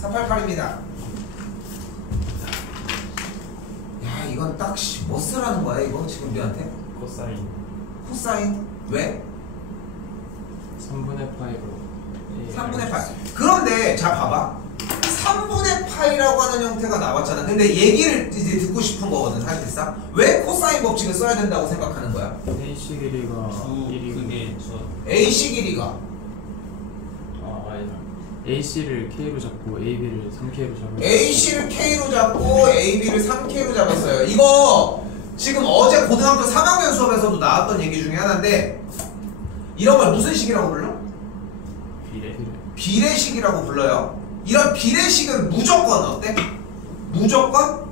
488입니다. 야, 이건 딱 뭐 쓰라는 거야 이거 지금 우리한테? 코사인. 코사인? 왜? 3분의 파이로 3분의 파이. 그런데 자 봐봐, 3분의 파이라고 하는 형태가 나왔잖아. 근데 얘기를 이제 듣고 싶은 거거든 사실상. 왜 코사인 법칙을 써야 된다고 생각하는 거야? AC 길이가 1이고 AC 길이가 AC를 K로 잡고 AB를 3K로 잡았어요. AC를 K로 잡고 AB를 3K로 잡았어요. 이거 지금 어제 고등학교 3학년 수업에서도 나왔던 얘기 중에 하나인데, 이런 걸 무슨 식이라고 불러? 비례식이라고 불러요. 이런 비례식은 무조건 어때? 무조건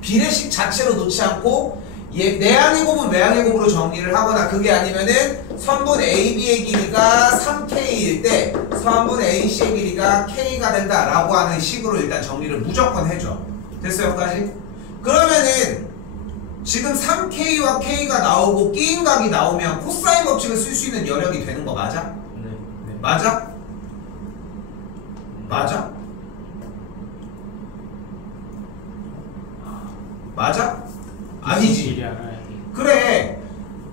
비례식 자체로 놓지 않고 내항의 곱은 외항의 곱으로 정리를 하거나, 그게 아니면은 선분 AB의 길이가 3K일 때 선분 AC의 길이가 K가 된다라고 하는 식으로 일단 정리를 무조건 해줘. 됐어요? 여기까지? 그러면은 지금 3K와 K가 나오고 끼인 각이 나오면 코사인 법칙을 쓸 수 있는 여력이 되는 거 맞아? 네. 맞아? 맞아? 맞아? 아니지. 그래,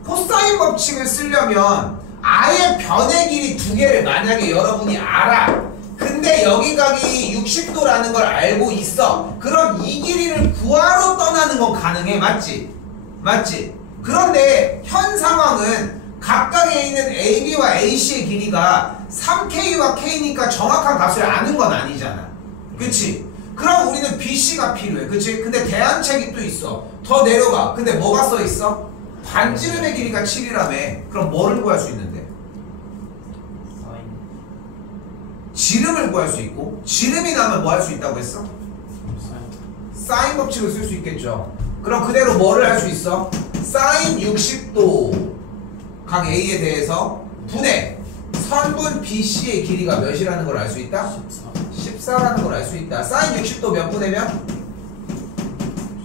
코사인 법칙을 쓰려면 아예 변의 길이 두 개를 만약에 여러분이 알아. 근데 여기 각이 60도라는 걸 알고 있어. 그럼 이 길이를 구하러 떠나는 건 가능해. 맞지? 맞지? 그런데 현 상황은 각각에 있는 AB와 AC의 길이가 3K와 K니까 정확한 값을 아는 건 아니잖아. 그치? 그럼 우리는 BC가 필요해. 그치? 근데 대안책이 또 있어. 더 내려가. 근데 뭐가 써있어? 반지름의 길이가 7이라며. 그럼 뭐를 구할 수 있는데? 지름을 구할 수 있고, 지름이 나면 뭐 할 수 있다고 했어? 사인 법칙을 쓸 수 있겠죠. 그럼 그대로 뭐를 할 수 있어? 사인 60도 각 A에 대해서 분의 선분 BC의 길이가 몇이라는 걸 알 수 있다? 14라는 걸 알 수 있다. 사인 60도 몇 분의 몇?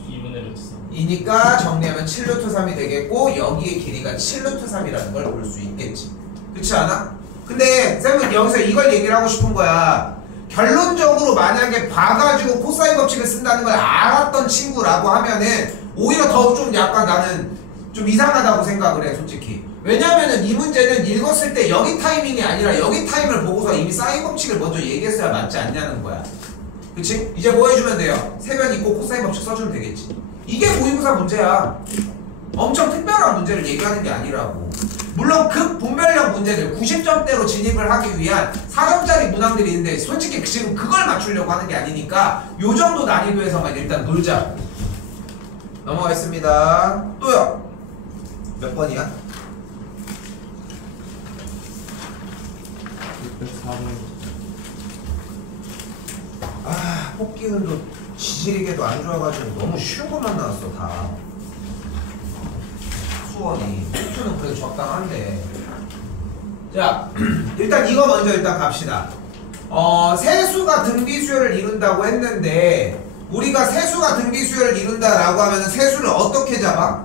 2분의 루트 3. 이니까 정리하면 7루트 3이 되겠고, 여기의 길이가 7루트 3이라는 걸 볼 수 있겠지. 그렇지 않아? 근데 쌤은 여기서 이걸 얘기를 하고 싶은 거야. 결론적으로 만약에 봐가지고 코사인 법칙을 쓴다는 걸 알았던 친구라고 하면은 오히려 더 좀 약간 나는 좀 이상하다고 생각을 해, 솔직히. 왜냐면은 이 문제는 읽었을 때 여기 타이밍이 아니라 여기 타임을 보고서 이미 사인 법칙을 먼저 얘기했어야 맞지 않냐는 거야. 그치? 이제 뭐 해주면 돼요? 세변 있고 코사인 법칙 써주면 되겠지. 이게 모의고사 문제야. 엄청 특별한 문제를 얘기하는 게 아니라고. 물론 극분별력 문제들 90점대로 진입을 하기 위한 4점짜리 문항들이 있는데, 솔직히 지금 그걸 맞추려고 하는 게 아니니까 요 정도 난이도에서만 일단 놀자. 넘어가겠습니다. 또요. 몇 번이야? 604번. 아, 뽑기는 지질이게도 안 좋아가지고 너무 쉬운 것만 나왔어 다. 수원이 수는 그래도 적당한데. 자, 일단 이거 먼저 일단 갑시다. 세수가 등비수열을 이룬다고 했는데, 우리가 세수가 등비수열을 이룬다라고 하면 세수를 어떻게 잡아?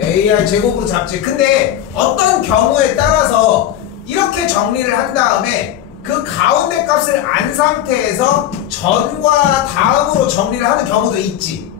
AR 제곱으로 잡지. 근데 어떤 경우에 따라서 이렇게 정리를 한 다음에 그 가운데 값을 안 상태에서 전과 다음으로 정리를 하는 경우도 있지.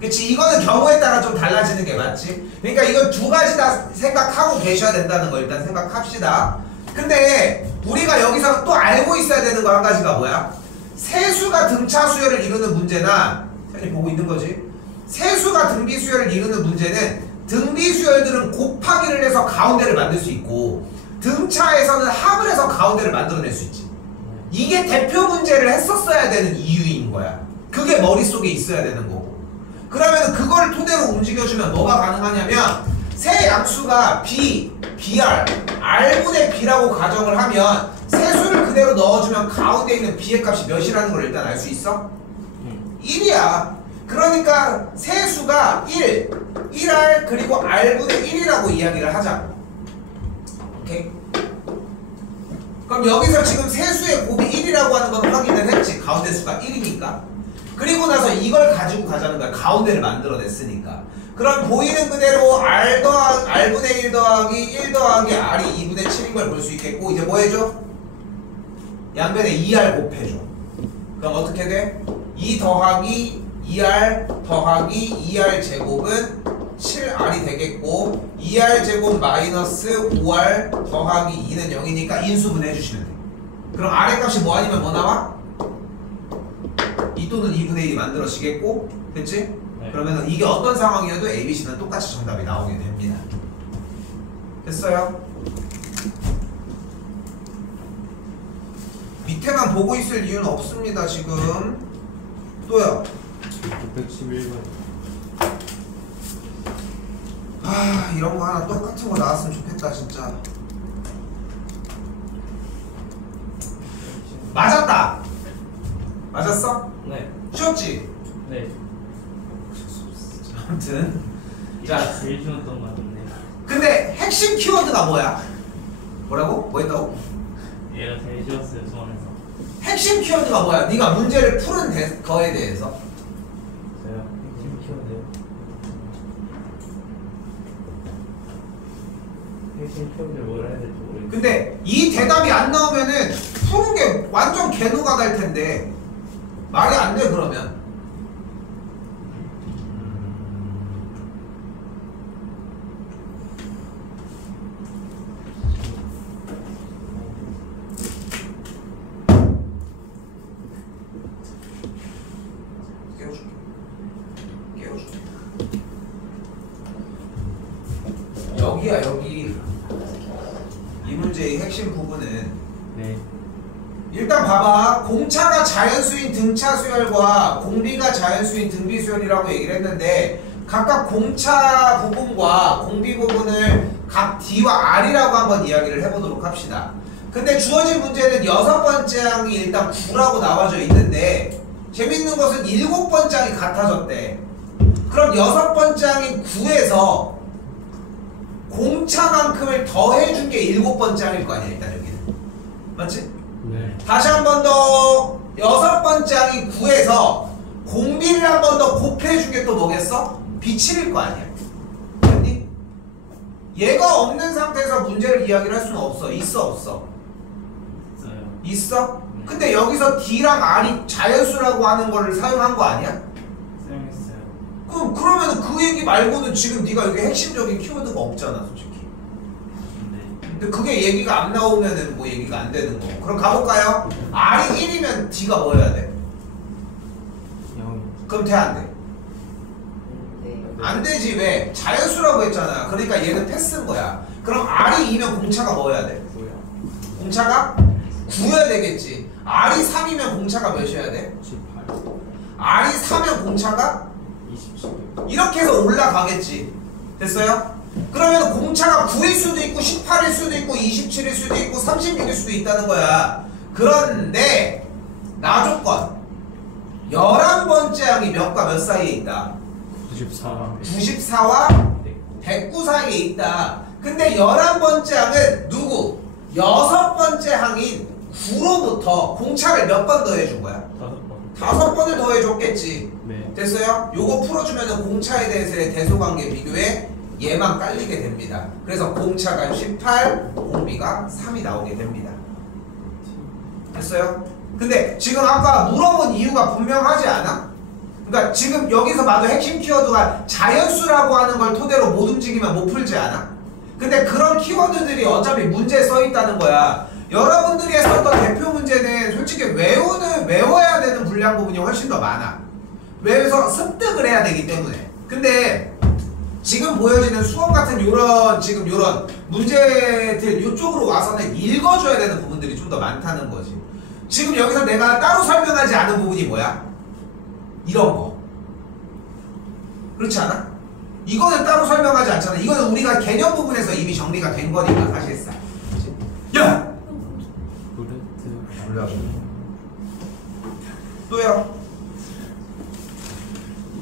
그치? 이거는 경우에 따라 좀 달라지는 게 맞지. 그러니까 이건 두 가지 다 생각하고 계셔야 된다는 거 일단 생각합시다. 근데 우리가 여기서 또 알고 있어야 되는 거 한 가지가 뭐야? 세수가 등차 수열을 이루는 문제나, 선생님 보고 있는 거지? 세수가 등비 수열을 이루는 문제는 등비 수열들은 곱하기를 해서 가운데를 만들 수 있고, 등차에서는 합을 해서 가운데를 만들어낼 수 있지. 이게 대표 문제를 했었어야 되는 이유인 거야. 그게 머릿속에 있어야 되는 거고. 그러면 그걸 토대로 움직여주면 뭐가 가능하냐면, 세 양수가 B, BR, R분의 B라고 가정을 하면 세수를 그대로 넣어주면 가운데 있는 B의 값이 몇이라는 걸 일단 알 수 있어? 1이야. 그러니까 세수가 1, 1R 그리고 R분의 1이라고 이야기를 하자. 오케이? 그럼 여기서 지금 세수의 곱이 1이라고 하는 건 확인을 했지. 가운데 수가 1이니까. 그리고 나서 이걸 가지고 가자는 거야. 가운데를 만들어냈으니까. 그럼 보이는 그대로 R분의 1 더하기 1 더하기 R이 2분의 7인 걸 볼 수 있겠고 이제 뭐 해줘? 양변에 2R 곱해줘. 그럼 어떻게 돼? 2 더하기 2R 더하기 2R 제곱은 7R이 되겠고 2R 제곱 마이너스 5R 더하기 2는 0이니까 인수분 해주시면 돼. 그럼 R의 값이 뭐 아니면 뭐 나와? 2 또는 2분의 1이 만들어지겠고 됐지? 네. 그러면 이게 어떤 상황이어도 ABC는 똑같이 정답이 나오게 됩니다. 됐어요? 밑에만 보고 있을 이유는 없습니다. 지금 또요. 611번. 아 이런 거 하나 똑같은 거 나왔으면 좋겠다 진짜. 맞았다. 맞았어? 네. 쉬웠지? 네. 아무튼 자 제일 쉬웠던 거 같은데. 근데 핵심 키워드가 뭐야? 뭐라고? 뭐 했다고? 얘가 제일 쉬웠어요 수원에서. 핵심 키워드가 뭐야? 네가 문제를 푸는 거에 대해서 저요? 핵심 키워드요? 핵심 키워드 뭘 해야 될지 모르겠어요. 근데 이 대답이 안 나오면은 푸는 게 완전 개노가 될 텐데 말이 안 돼 그러면. 깨워줄게. 여기야 여기. 이 문제의 핵심 부분은 네. 일단 봐봐. 공차가 자연수인 등차 수열과 공비가 자연수인 등비 수열이라고 얘기를 했는데 각각 공차 부분과 공비 부분을 각 D와 R이라고 한번 이야기를 해보도록 합시다. 근데 주어진 문제는 6번째 항이 일단 9라고 나와져 있는데 재밌는 것은 7번째 항이 같아졌대. 그럼 6번째 항인 9에서 공차만큼을 더해준 게 7번째 항일 거 아니야 일단 여기는. 맞지? 네. 다시 한 번 더 6번째 항이 9에서 공비를 한 번 더 곱해준 게 또 뭐겠어? B7일 거 아니야. 됐니? 얘가 없는 상태에서 문제를 이야기를 할 수는 없어. 있어 없어? 있어요. 있어? 근데 여기서 D랑 R이 자연수라고 하는 거를 사용한 거 아니야? 사용했어요. 그러면 그 얘기 말고는 지금 네가 여기 핵심적인 키워드가 없잖아 솔직히. 네. 근데 그게 얘기가 안 나오면은 뭐 얘기가 안 되는 거. 그럼 가볼까요? R이 1이면 D가 뭐여야 돼? 0. 그럼 돼 안 돼? 안 되지. 왜? 자연수라고 했잖아. 그러니까 얘는 패스인 거야. 그럼 R이 2면 공차가 뭐여야 돼? 뭐야? 공차가 9여야 되겠지. R이 3이면 공차가 몇이어야 돼? 18. R이 4면 공차가 27. 이렇게 해서 올라가겠지. 됐어요? 그러면 공차가 9일 수도 있고 18일 수도 있고 27일 수도 있고 36일 수도 있다는 거야. 그런데 나 조건 11번째 항이 몇과 몇 사이에 있다? 94. 94와 109 사이에 있다. 근데 11번째 항은 누구? 6번째 항인 9로부터 공차를 몇 번 더해준 거야? 5번. 5번을 더해줬겠지. 네. 됐어요? 요거 풀어주면 공차에 대해서의 대소관계 비교에 얘만 깔리게 됩니다. 그래서 공차가 18, 공비가 3이 나오게 됩니다. 됐어요? 근데 지금 아까 물어본 이유가 분명하지 않아? 그러니까 지금 여기서 봐도 핵심 키워드가 자연수라고 하는 걸 토대로 못 움직이면 못 풀지 않아? 근데 그런 키워드들이 어차피 문제에 써 있다는 거야. 여러분들이 했었던 대표 문제는 솔직히 외워야 되는 분량 부분이 훨씬 더 많아. 외워서 습득을 해야 되기 때문에. 근데 지금 보여지는 수험 같은 요런 문제들 요쪽으로 와서는 읽어줘야 되는 부분들이 좀 더 많다는 거지. 지금 여기서 내가 따로 설명하지 않은 부분이 뭐야? 이런 거. 그렇지 않아? 이거는 따로 설명하지 않잖아. 이거는 우리가 개념 부분에서 이미 정리가 된 거니까 사실상. 야! 브레트. 몰라. 또요?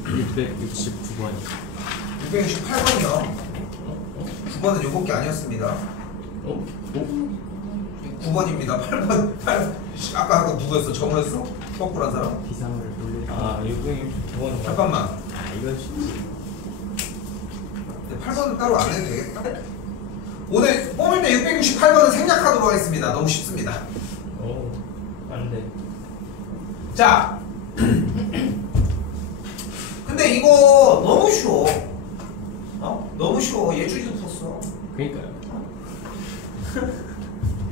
669번. 668번이요. 9번은 요거밖에 아니었습니다. 9번입니다. 8번. 아까 누구였어? 정우였어? 거꾸로 한 사람? 비상을 돌려. 아 669번. 잠깐만. 아 이건 쉽지. 8번은 따로 안 해도 되겠다. 오늘 뽑을 때 668번은 생략하도록 하겠습니다. 너무 쉽습니다. 오, 안 돼. 자, 근데 이거 너무 쉬워. 너무 쉬워. 예준이도 풀었어. 그니까요.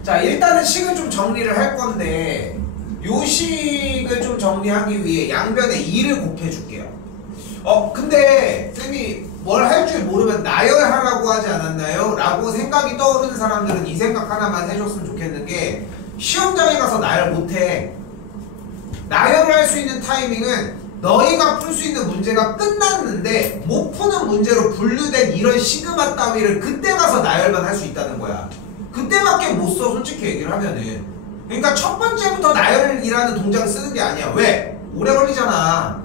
자, 일단은 식을 좀 정리를 할 건데 요 식을 좀 정리하기 위해 양변에 2를 곱해줄게요. 근데 쌤이 뭘 할 줄 모르면 나열하라고 하지 않았나요? 라고 생각이 떠오르는 사람들은 이 생각 하나만 해줬으면 좋겠는 게 시험장에 가서 나열 못해. 나열을 할 수 있는 타이밍은 너희가 풀 수 있는 문제가 끝났는데 못 푸는 문제로 분류된 이런 시그마 따위를 그때 가서 나열만 할 수 있다는 거야. 그때밖에 못 써, 솔직히 얘기를 하면은. 그러니까 첫 번째부터 나열이라는 동작을 쓰는 게 아니야. 왜? 오래 걸리잖아.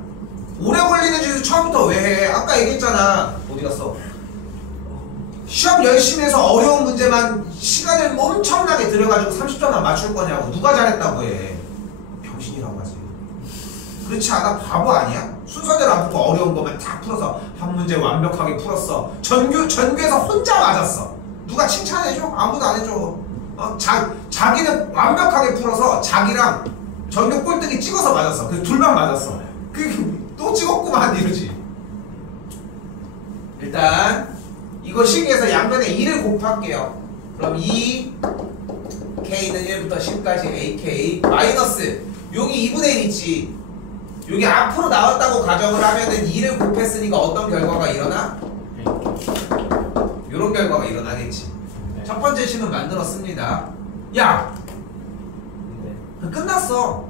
오래 걸리는 짓을 처음부터 왜 해? 아까 얘기했잖아. 어디 갔어? 시험 열심히 해서 어려운 문제만 시간을 엄청나게 들여가지고 30점만 맞출 거냐고. 누가 잘했다고 해? 병신이라고 하지. 그렇지 않아? 바보 아니야? 순서대로 안 풀고 어려운 거만 다 풀어서 한 문제 완벽하게 풀었어. 전교에서 혼자 맞았어. 누가 칭찬해줘? 아무도 안 해줘. 자기는 완벽하게 풀어서 자기랑 전교 꼴등이 찍어서 맞았어. 그래서 둘만 맞았어. 또 찍었구만 이러지. 일단 이거 식에서 양변에 2를 곱할게요. 그럼 2 K는 1부터 10까지 AK 마이너스 여기 2분의 1 있지. 여기 앞으로 나왔다고 가정을 하면은 2를 곱했으니까 어떤 결과가 일어나? 이런 결과가 일어나겠지. 네. 첫 번째 식은 만들었습니다. 야! 네. 끝났어.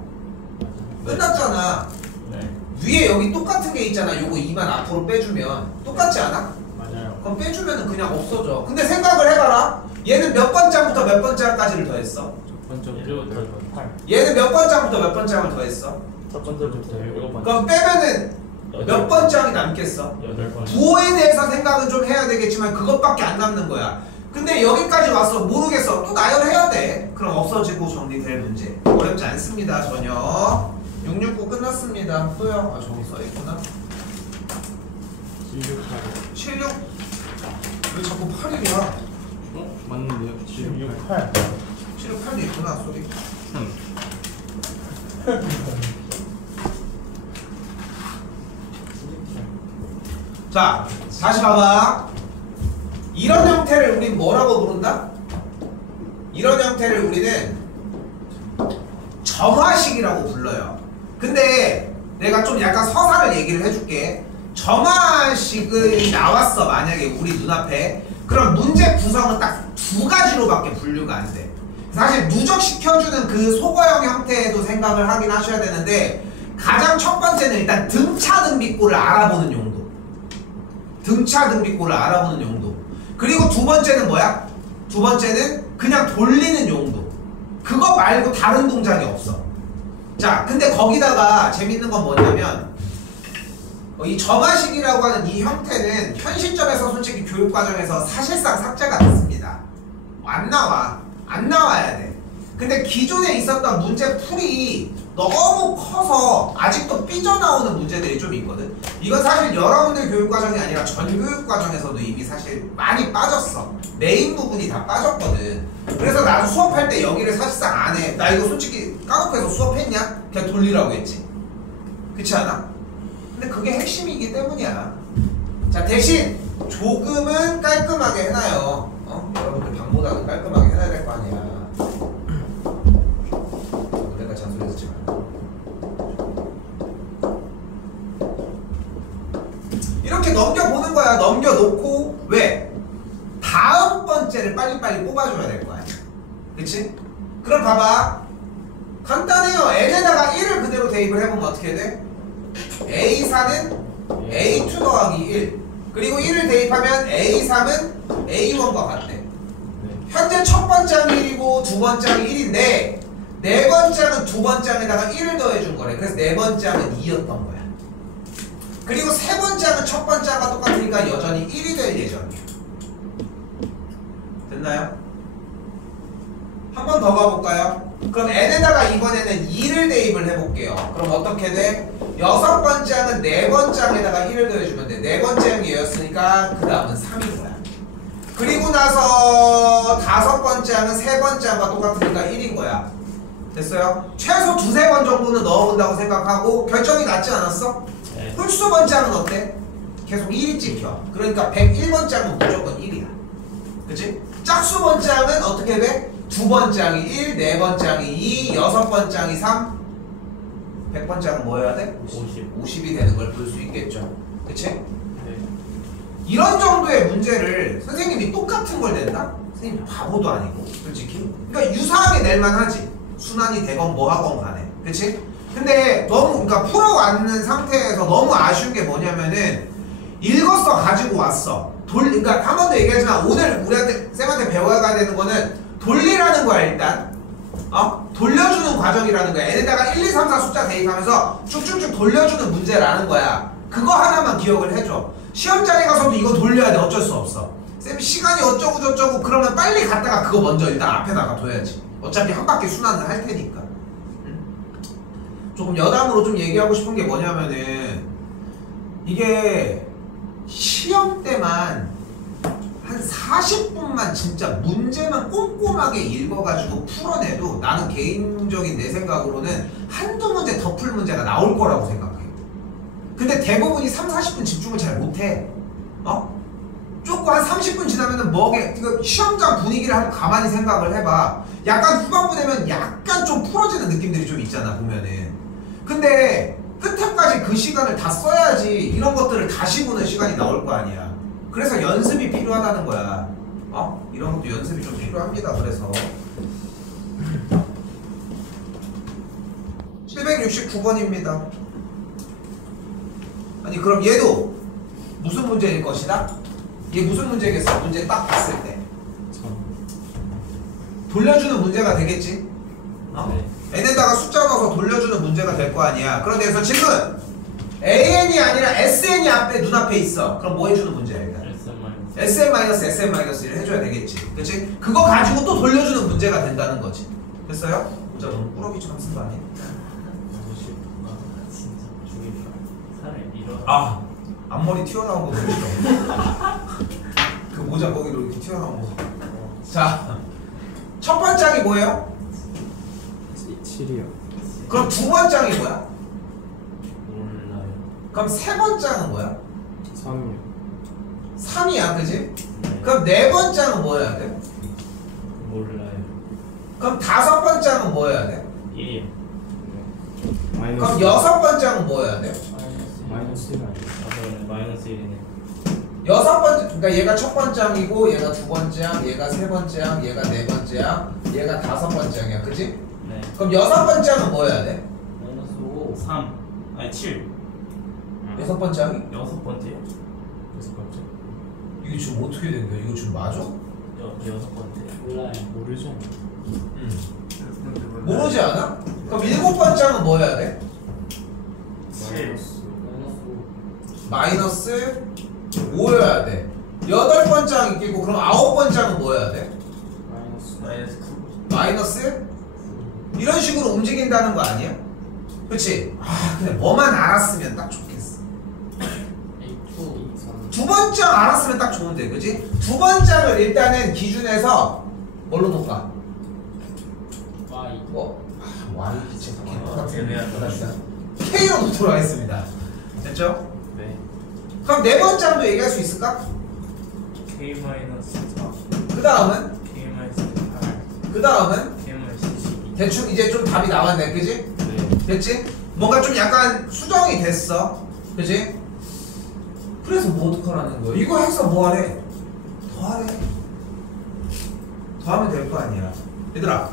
끝났잖아. 네. 위에 여기 똑같은 게 있잖아. 요거 2만 앞으로 빼주면 똑같지 않아? 맞아요. 그럼 빼주면은 그냥 없어져. 근데 생각을 해봐라. 얘는 몇 번째부터 몇 번째까지를 더했어? 첫 번째부터 1부터 8. 얘는 몇 번째부터 몇 번째를 더했어? 첫 번째부터 7번째. 그럼 빼면은 몇 번째이 남겠어? 8번째. 부호에 대해서 생각은 좀 해야 되겠지만 그것밖에 안 남는 거야. 근데 여기까지 왔어. 모르겠어. 또 나열해야 돼. 그럼 없어지고 정리될 문제. 어렵지 않습니다. 전혀. 669 끝났습니다. 또요? 저기 써있구나. 768. 76. 왜 자꾸 8이야? 맞는데요? 16, 8. 76, 8도 있구나. 소리. 자, 다시 봐봐. 이런 형태를 우린 뭐라고 부른다? 이런 형태를 우리는 점화식이라고 불러요. 근데 내가 좀 약간 서사를 얘기를 해줄게. 점화식이 나왔어. 만약에 우리 눈앞에. 그럼 문제 구성은 딱 두 가지로밖에 분류가 안 돼. 사실 누적시켜주는 그 소거형 형태에도 생각을 하긴 하셔야 되는데 가장 첫 번째는 일단 등차 등비꼴을 알아보는 용도. 등차 등비꼴을 알아보는 용도. 그리고 두 번째는 뭐야? 두 번째는 그냥 돌리는 용도. 그거 말고 다른 동작이 없어. 자, 근데 거기다가 재밌는 건 뭐냐면 이 점화식이라고 하는 이 형태는 현 시점에서 솔직히 교육과정에서 사실상 삭제가 됐습니다. 안 나와. 안 나와야 돼. 근데 기존에 있었던 문제 풀이 너무 커서 아직도 삐져나오는 문제들이 좀 있거든. 이건 사실 여러분들 교육과정이 아니라 전 교육과정에서도 이미 사실 많이 빠졌어. 메인 부분이 다 빠졌거든. 그래서 나도 수업할 때 여기를 사실상 안 해. 나 이거 솔직히 까놓고 해서 수업했냐? 그냥 돌리라고 했지. 그렇지 않아? 근데 그게 핵심이기 때문이야. 자, 대신 조금은 깔끔하게 해놔요. 여러분들 방보다는 깔끔하게 해놔야 될 거 아니야. 내가 잔소리 듣지 마. 이렇게 넘겨보는 거야. 넘겨놓고 왜? 다음 번째를 빨리빨리 뽑아줘야 될 거야. 그치? 그럼 봐봐. 간단해요. n에다가 1을 그대로 대입을 해보면 어떻게 돼? A4는 A2 더하기 1. 그리고 1을 대입하면 A3은 A1과 같대. 현재 첫 번째 항이 1이고 두 번째 항이 1인데 네 번째 항은 두 번째 항에다가 1을 더해준 거래. 그래서 네 번째 항은 2였던 거야. 그리고 세 번째 항은 첫 번째 항과 똑같으니까 여전히 1이 될 예정이야. 됐나요? 한 번 더 가볼까요? 그럼 n에다가 이번에는 2를 대입을 해볼게요. 그럼 어떻게 돼? 여섯 번째 항은 네 번째 항에다가 1을 더해주면 돼. 네 번째 항이 얘였으니까 그 다음은 3인 거야. 그리고 나서 다섯 번째 항은 세 번째 항과 똑같으니까 1인 거야. 됐어요? 최소 두세 번 정도는 넣어본다고 생각하고 결정이 났지 않았어? 네. 홀수 번째 항은 어때? 계속 1이 찍혀. 그러니까 101번째 항은 무조건 1이야. 그치? 짝수 번째 항은 어떻게 돼? 두 번째 항이 1, 네 번째 항이 2, 여섯 번째 항이 3, 100번째 항은 뭐 해야 돼? 50이 되는 걸 볼 수 있겠죠. 그치? 네. 이런 정도의 문제를 선생님이 똑같은 걸 낸다? 선생님 바보도 아니고 솔직히. 그러니까 유사하게 낼만 하지. 순환이 되건 뭐 하건 간에. 그치? 근데 너무 그러니까 풀어왔는 상태에서 너무 아쉬운 게 뭐냐면은 읽었어 가지고 왔어. 그러니까 한 번 더 얘기하지만 오늘 우리한테 쌤한테 배워야 되는 거는 돌리라는 거야 일단. 돌려주는 과정이라는 거야. n에다가 1, 2, 3, 4 숫자 대입하면서 쭉쭉쭉 돌려주는 문제라는 거야. 그거 하나만 기억을 해줘. 시험장에 가서도 이거 돌려야 돼. 어쩔 수 없어. 쌤 시간이 어쩌고 저쩌고 그러면 빨리 갔다가 그거 먼저 일단 앞에다가 둬야지. 어차피 한 바퀴 순환을 할 테니까. 조금 여담으로 좀 얘기하고 싶은 게 뭐냐면은 이게 시험 때만 한 40분만 진짜 문제만 꼼꼼하게 읽어가지고 풀어내도 나는 개인적인 내 생각으로는 한두 문제 더 풀 문제가 나올 거라고 생각해. 근데 대부분이 3, 40분 집중을 잘 못해. 조금 한 30분 지나면은 뭐게 시험장 분위기를 한번 가만히 생각을 해봐. 약간 후반부 되면 약간 좀 풀어지는 느낌들이 좀 있잖아 보면은. 근데 끝에까지 그 시간을 다 써야지 이런 것들을 다시 보는 시간이 나올 거 아니야. 그래서 연습이 필요하다는 거야. 이런 것도 연습이 좀 필요합니다. 그래서 769번입니다. 아니 그럼 얘도 무슨 문제일 것이다? 얘 무슨 문제겠어? 문제 딱 봤을 때 돌려주는 문제가 되겠지? n에다가 숫자 넣어서 돌려주는 문제가 될 거 아니야. 그런데 여기서 질문! an이 아니라 sn이 앞에 눈앞에 있어. 그럼 뭐 해주는 문제야 일단? sn-sn-1을 해줘야 되겠지. 그치? 그거 가지고 또 돌려주는 문제가 된다는 거지. 됐어요? 모자 너무 꾸러기처럼 쓴 거 아니야? 진짜 죽이다. 살을 밀어. 앞머리 튀어나온 거 보이시죠? 그 모자 거기로 이렇게 튀어나온 거. 자, 첫 번째 항이 뭐예요? 7이요. 그럼 두 번째 항이 뭐야? 몰라요. 그럼 세 번째 항은 뭐야? 3이요. 3이야, 그지? 네. 그럼 네 번째 항은 뭐 해야 돼? 몰라요. 그럼 다섯 번째 항은 뭐 해야 돼? 1이요. 마이너스. 그럼 여섯 번째 항은 뭐 해야 돼? 마이너스 1 아니에요? 마이너스 1이네. 여섯 번째, 그러니까 얘가 첫 번째 항이고 얘가 두 번째 항, 얘가 세 번째 항, 얘가 네 번째 항, 얘가 다섯 번째 항이야, 그지? 네. 그럼 여섯 번째 항은 뭐 해야 돼? 마이너스 5, 3, 아니 7. 여섯 번째 항이? 여섯 번째요? 여섯 번째? 이게 지금 어떻게 된 거야? 이거 지금 맞아? 여섯 번째. 몰라요. 모르죠. 모르지 않아? 그럼 일곱 번째 항은 뭐 해야 돼? 마이너스. 마이너스 5여야 돼. 여덟 번째 항 있겠고 그럼 아홉 번째 항은 뭐 해야 돼? 마이너스 9. 마이너스? 이런 식으로 움직인다는 거 아니야? 그치? 근데 뭐만 알았으면 딱 좋겠어. 두 번째 항 알았으면 딱 좋은데, 그치? 두 번째 항을 일단은 기준에서 뭘로 놓을까? Y. Y 기체 애매하다. K로 놓도록 하겠습니다. 됐죠? 네. 그럼 네 번째 항도 얘기할 수 있을까? K 마이너스 4. 그 다음은? K 마이너스 8. 그 다음은? K 마이너스 12. 대충 이제 좀 답이 나왔네, 그치? 네. 됐지? 뭔가 좀 약간 수정이 됐어. 그치? 그래서 뭐 어떡하라는 거야? 이거 해서 뭐 하래? 더 하래. 더 하면 될 거 아니야. 얘들아,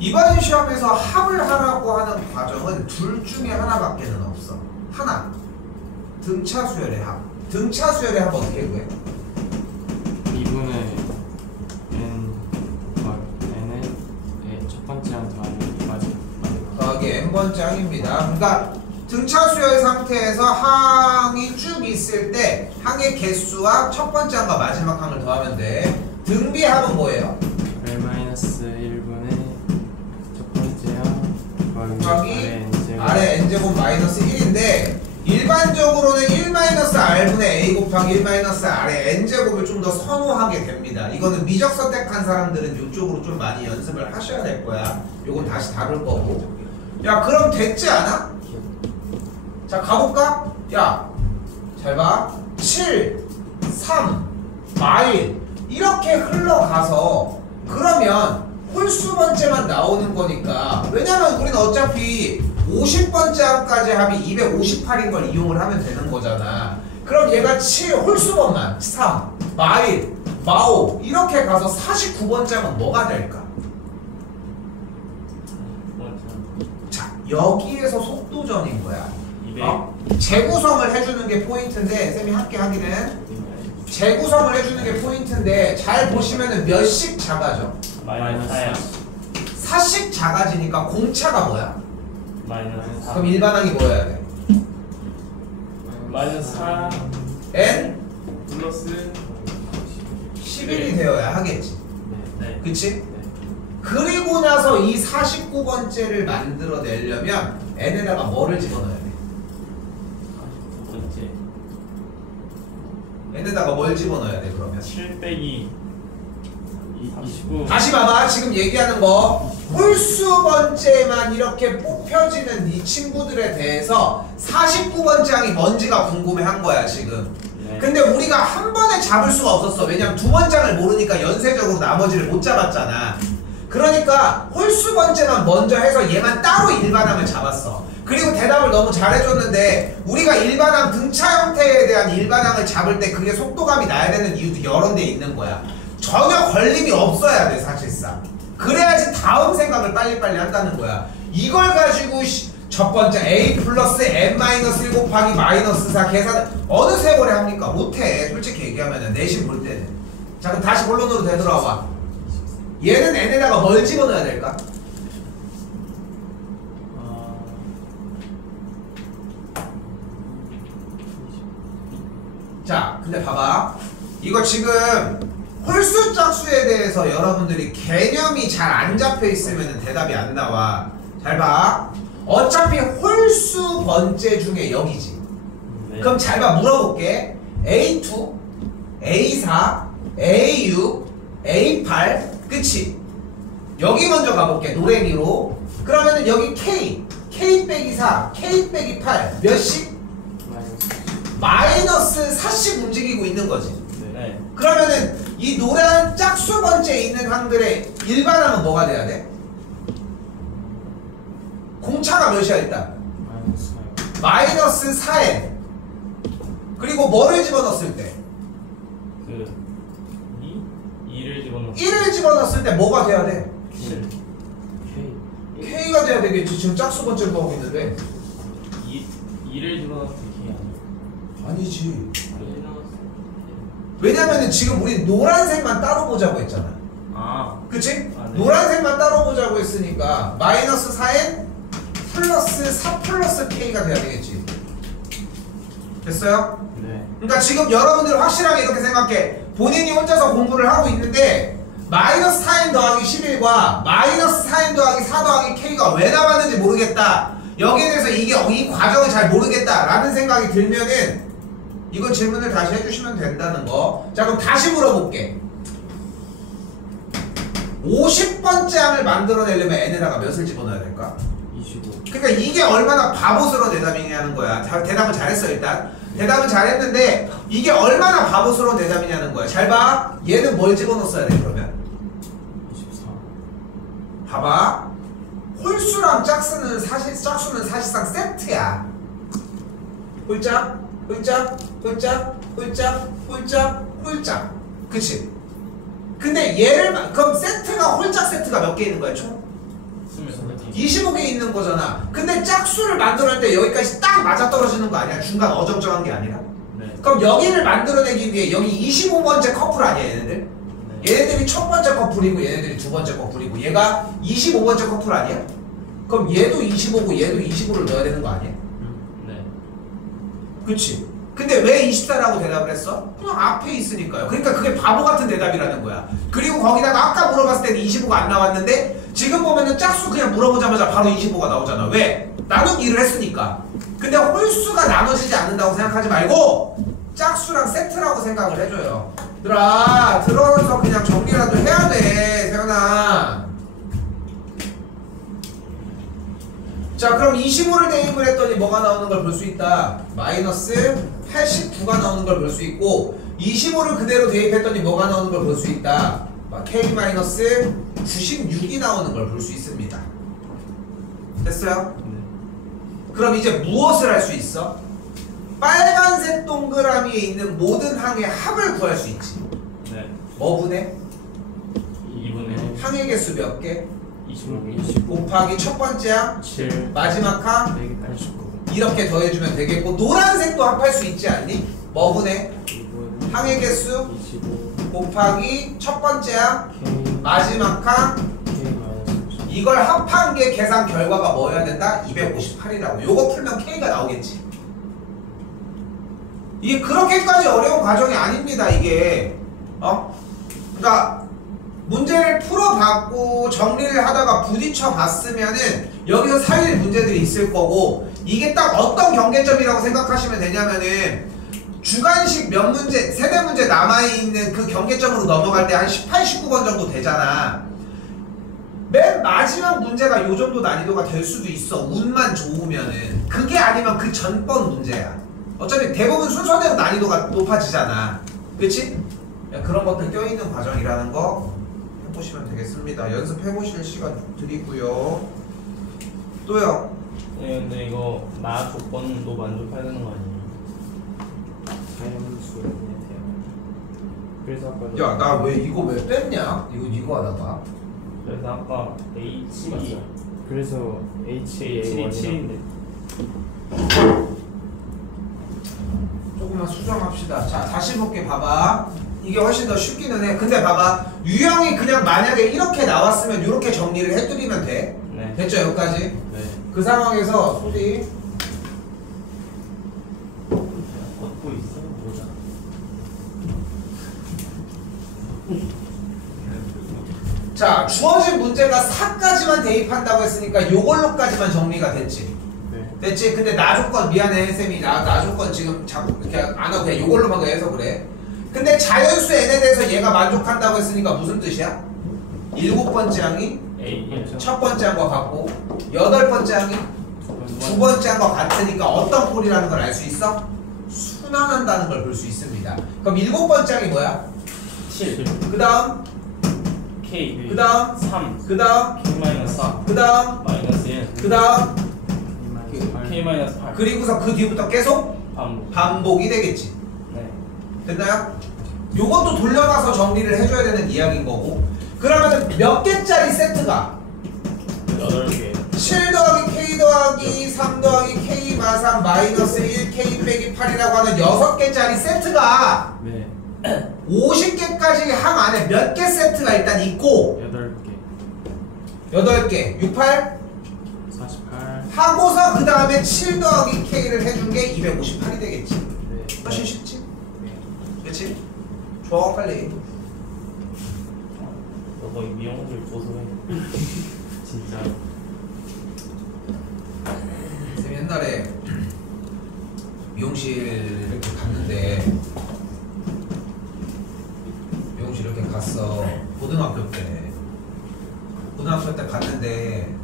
이번 시험에서 합을 하라고 하는 과정은 둘 중에 하나밖에는 없어. 하나, 등차 수열의 합. 등차 수열의 합 어떻게 구해? 2분의 n의 첫 번째 항 더하기 마지막. 더하기 n번째 항입니다. 그러니까 등차 수열 상태에서 항이 쭉 있을 때 항의 개수와 첫 번째 항과 마지막 항을 더하면 돼. 등비합은 뭐예요? L 마이너스 곱하기 1 마이너스 R의 n제곱을 좀 더 선호하게 됩니다. 이거는 미적 선택한 사람들은 이쪽으로 좀 많이 연습을 하셔야 될 거야. 요건 다시 다룰 거고. 야, 그럼 됐지 않아? 자, 가볼까? 야, 잘 봐. 7, 3, 마일 이렇게 흘러가서 그러면 홀수 번째만 나오는 거니까, 왜냐면 우리는 어차피 50번째 항까지 합이 258인 걸 이용을 하면 되는 거잖아. 그럼 얘가 7 홀수번만 3, 마일, 마오 이렇게 가서 49번째 하면 뭐가 될까? 자, 여기에서 속도전인 거야. 200. 재구성을 해주는 게 포인트인데, 쌤이 함께 하기는 재구성을 해주는 게 포인트인데, 잘 보시면은 몇씩 작아져? 마이너스 4야. 4씩 작아지니까 공차가 뭐야? 마이너스 4. 그럼 일반항이 뭐여야 돼? 마이너스 4 n 플러스 11이 되어야 하겠지. 네. 그치? 그리고 나서 이 49번째를 만들어내려면 n에다가 뭐를 집어넣어야 돼? 49번째. n에다가 뭘 집어넣어야 돼 그러면? 7 빼기 29. 다시 봐봐. 지금 얘기하는 거 홀수 번째만 이렇게 뽑혀지는 이 친구들에 대해서 49번째 항이 뭔지가 궁금해한 거야 지금. 네. 근데 우리가 한 번에 잡을 수가 없었어. 왜냐면 두 번째를 모르니까 연쇄적으로 나머지를 못 잡았잖아. 그러니까 홀수 번째만 먼저 해서 얘만 따로 일반항을 잡았어. 그리고 대답을 너무 잘해줬는데, 우리가 일반항 등차 형태에 대한 일반항을 잡을 때 그게 속도감이 나야 되는 이유도 여러 데 있는 거야. 전혀 걸림이 없어야 돼 사실상. 그래야지 다음 생각을 빨리빨리 한다는 거야. 이걸 가지고 첫 번째 a 플러스 n 마이너스 1 곱하기 마이너스 4 계산 어느 세월에 합니까? 못해. 솔직히 얘기하면은 내신 볼 때는. 자, 그럼 다시 본론으로 되돌아와. 얘는 n에다가 뭘 집어넣어야 될까? 자, 근데 봐봐. 이거 지금 홀수 짝수에 대해서 여러분들이 개념이 잘 안 잡혀 있으면 대답이 안 나와. 잘 봐. 어차피 홀수 번째 중에 여기지. 네. 그럼 잘 봐. 물어볼게. A2, A4, A6, A8 그치? 여기 먼저 가볼게. 노랭이로. 그러면은 여기 K, K 빼기 4, K 빼기 8 몇씩? 마이너스 4씩 움직이고 있는 거지. 네. 그러면은 이 노란 짝수 번째에 있는 항들의 일반항은 뭐가 돼야 돼? 공차가 몇이야 일단? 마이너스 4n. 그리고 뭐를 집어넣었을 때? 그 2를 집어넣어. 1을 집어넣었을 때 뭐가 돼야 돼? 7. K가 돼야 되겠지. 지금 짝수 번째를 구하고 있는데. 2를 집어넣을 때 K 아니야? 아니지. 2를 넣었어. 왜냐면은 지금 우리 노란색만 따로 보자고 했잖아. 아. 그치? 아, 네. 노란색만 따로 보자고 했으니까 마이너스 4n 플러스 4 플러스 K가 돼야 되겠지. 됐어요? 네. 그러니까 지금 여러분들 확실하게 이렇게 생각해. 본인이 혼자서 공부를 하고 있는데 마이너스 4n 더하기 11과 마이너스 4n 더하기 4 더하기 K가 왜 나왔는지 모르겠다. 여기에 대해서 이 과정을 잘 모르겠다 라는 생각이 들면은 이건 질문을 다시 해주시면 된다는 거. 자, 그럼 다시 물어볼게. 50번째 항을 만들어내려면 n에다가 몇을 집어넣어야 될까? 25. 그러니까 이게 얼마나 바보스러운 대답이냐는 거야. 대답은 잘했어 일단. 대답은 잘했는데 이게 얼마나 바보스러운 대답이냐는 거야. 잘 봐. 얘는 뭘 집어넣었어야 돼 그러면? 24. 봐봐. 홀수랑 짝수는 사실상 세트야. 홀짝, 홀짝, 홀짝, 홀짝, 홀짝, 홀짝. 그치? 근데 얘를 그럼 세트가 홀짝 세트가 몇 개 있는 거야 총? 25개 있는 거잖아. 근데 짝수를 만들어낼 때 여기까지 딱 맞아떨어지는 거 아니야? 중간 어정쩡한 게 아니라? 네. 그럼 여기를 만들어내기 위해 여기 25번째 커플 아니야 얘네들? 네. 얘네들이 첫 번째 커플이고 얘네들이 두 번째 커플이고 얘가 25번째 커플 아니야? 그럼 얘도 25고 얘도 25를 넣어야 되는 거 아니야? 네. 그치? 근데 왜 24라고 대답을 했어? 그냥 앞에 있으니까요. 그러니까 그게 바보 같은 대답이라는 거야. 그리고 거기다가 아까 물어봤을 때는 25가 안 나왔는데 지금 보면은 짝수 그냥 물어보자마자 바로 25가 나오잖아. 왜? 나누기를 했으니까. 근데 홀수가 나눠지지 않는다고 생각하지 말고 짝수랑 세트라고 생각을 해줘요. 얘들아 들어서 그냥 정리라도 해야 돼 세연아. 자 그럼 25를 대입을 했더니 뭐가 나오는 걸 볼 수 있다. 마이너스 89가 나오는 걸 볼 수 있고 25를 그대로 대입했더니 뭐가 나오는 걸 볼 수 있다. K 마이너스 96이 나오는 걸 볼 수 있습니다. 됐어요? 네. 그럼 이제 무엇을 할 수 있어? 빨간색 동그라미에 있는 모든 항의 합을 구할 수 있지. 네. 뭐 분해? 2분의 항의 개수 몇 개? 25 곱하기 첫 번째 항 7 마지막 항 189 이렇게 더해주면 되겠고 노란색도 합할 수 있지 않니? 뭐 분해? 2분 항의 개수 25 곱하기 첫 번째 항 K 마지막 항 K 마이너스 50 이걸 합한 게 계산 결과가 뭐여야 된다? 258이라고. 요거 풀면 K가 나오겠지. 이게 그렇게까지 어려운 과정이 아닙니다. 이게 그러니까 문제를 풀어봤고 정리를 하다가 부딪혀 봤으면은 여기서 사일 문제들이 있을 거고 이게 딱 어떤 경계점이라고 생각하시면 되냐면은 주관식 몇 문제, 세대 문제 남아있는 그 경계점으로 넘어갈 때 한 18, 19번 정도 되잖아. 맨 마지막 문제가 요 정도 난이도가 될 수도 있어. 운만 좋으면은. 그게 아니면 그 전번 문제야. 어차피 대부분 순서대로 난이도가 높아지잖아. 그치? 그런 것들 껴있는 과정이라는 거 해보시면 되겠습니다. 연습해보실 시간 드리고요. 또요. 네, 근데 이거 나 조건도 만족해야 되는 거 아니에요? 자연수 돼요. 그래서 아까 야, 나 왜 이거 왜 뺐냐? 이거 하다가. 그래서 아까 H 맞죠. 그래서 H7이 7인데 조금만 수정합시다. 자, 다시 볼게. 봐봐. 이게 훨씬 더 쉽기는 해. 근데 봐봐. 유형이 그냥 만약에 이렇게 나왔으면 이렇게 정리를 해드리면 돼. 네. 됐죠? 여기까지? 네. 그 상황에서 소리. 걷고 있어? 모자. 자, 주어진 문제가 4까지만 대입한다고 했으니까 요걸로까지만 정리가 됐지. 네. 됐지? 근데 나 조건 미안해 쌤이 나 조건 지금 자꾸 이렇게 안 하고 그냥 요걸로만 해서 그래. 근데 자연수 n에 대해서 얘가 만족한다고 했으니까 무슨 뜻이야? 7번째 항이 A 첫 번째 항과 같고 8번째 항이 두 번째 항과 같으니까 어떤 꼴이라는 걸 알 수 있어? 순환한다는 걸 볼 수 있습니다. 그럼 7번째 항이 뭐야? 7 그 다음 K 그 다음 3 그 다음 K 마이너스 4 그 다음 마이너스 1 그 다음 K 마이너스 8 그리고서 그 뒤부터 계속 반복. 반복이 되겠지. 네. 됐나요? 요것도 돌려가서 정리를 해줘야 되는 이야기인 거고. 그러면 몇 개짜리 세트가 8개 7 더하기 K 더하기 3 더하기 K 마상 마이너스 1 K 빼기 8이라고 하는 6개짜리 세트가 네. 50개까지 항 안에 몇 개 세트가 일단 있고 8개 8개 68 48 하고서 그 다음에 7 더하기 K를 해준 게 258이 되겠지. 네. 훨씬 쉽지? 네. 그치? 좋아 빨리. 너 거의 미용실 고소해. 진짜 쌤 옛날에 미용실 이렇게 갔는데 미용실 이렇게 갔어. 고등학교 때 갔는데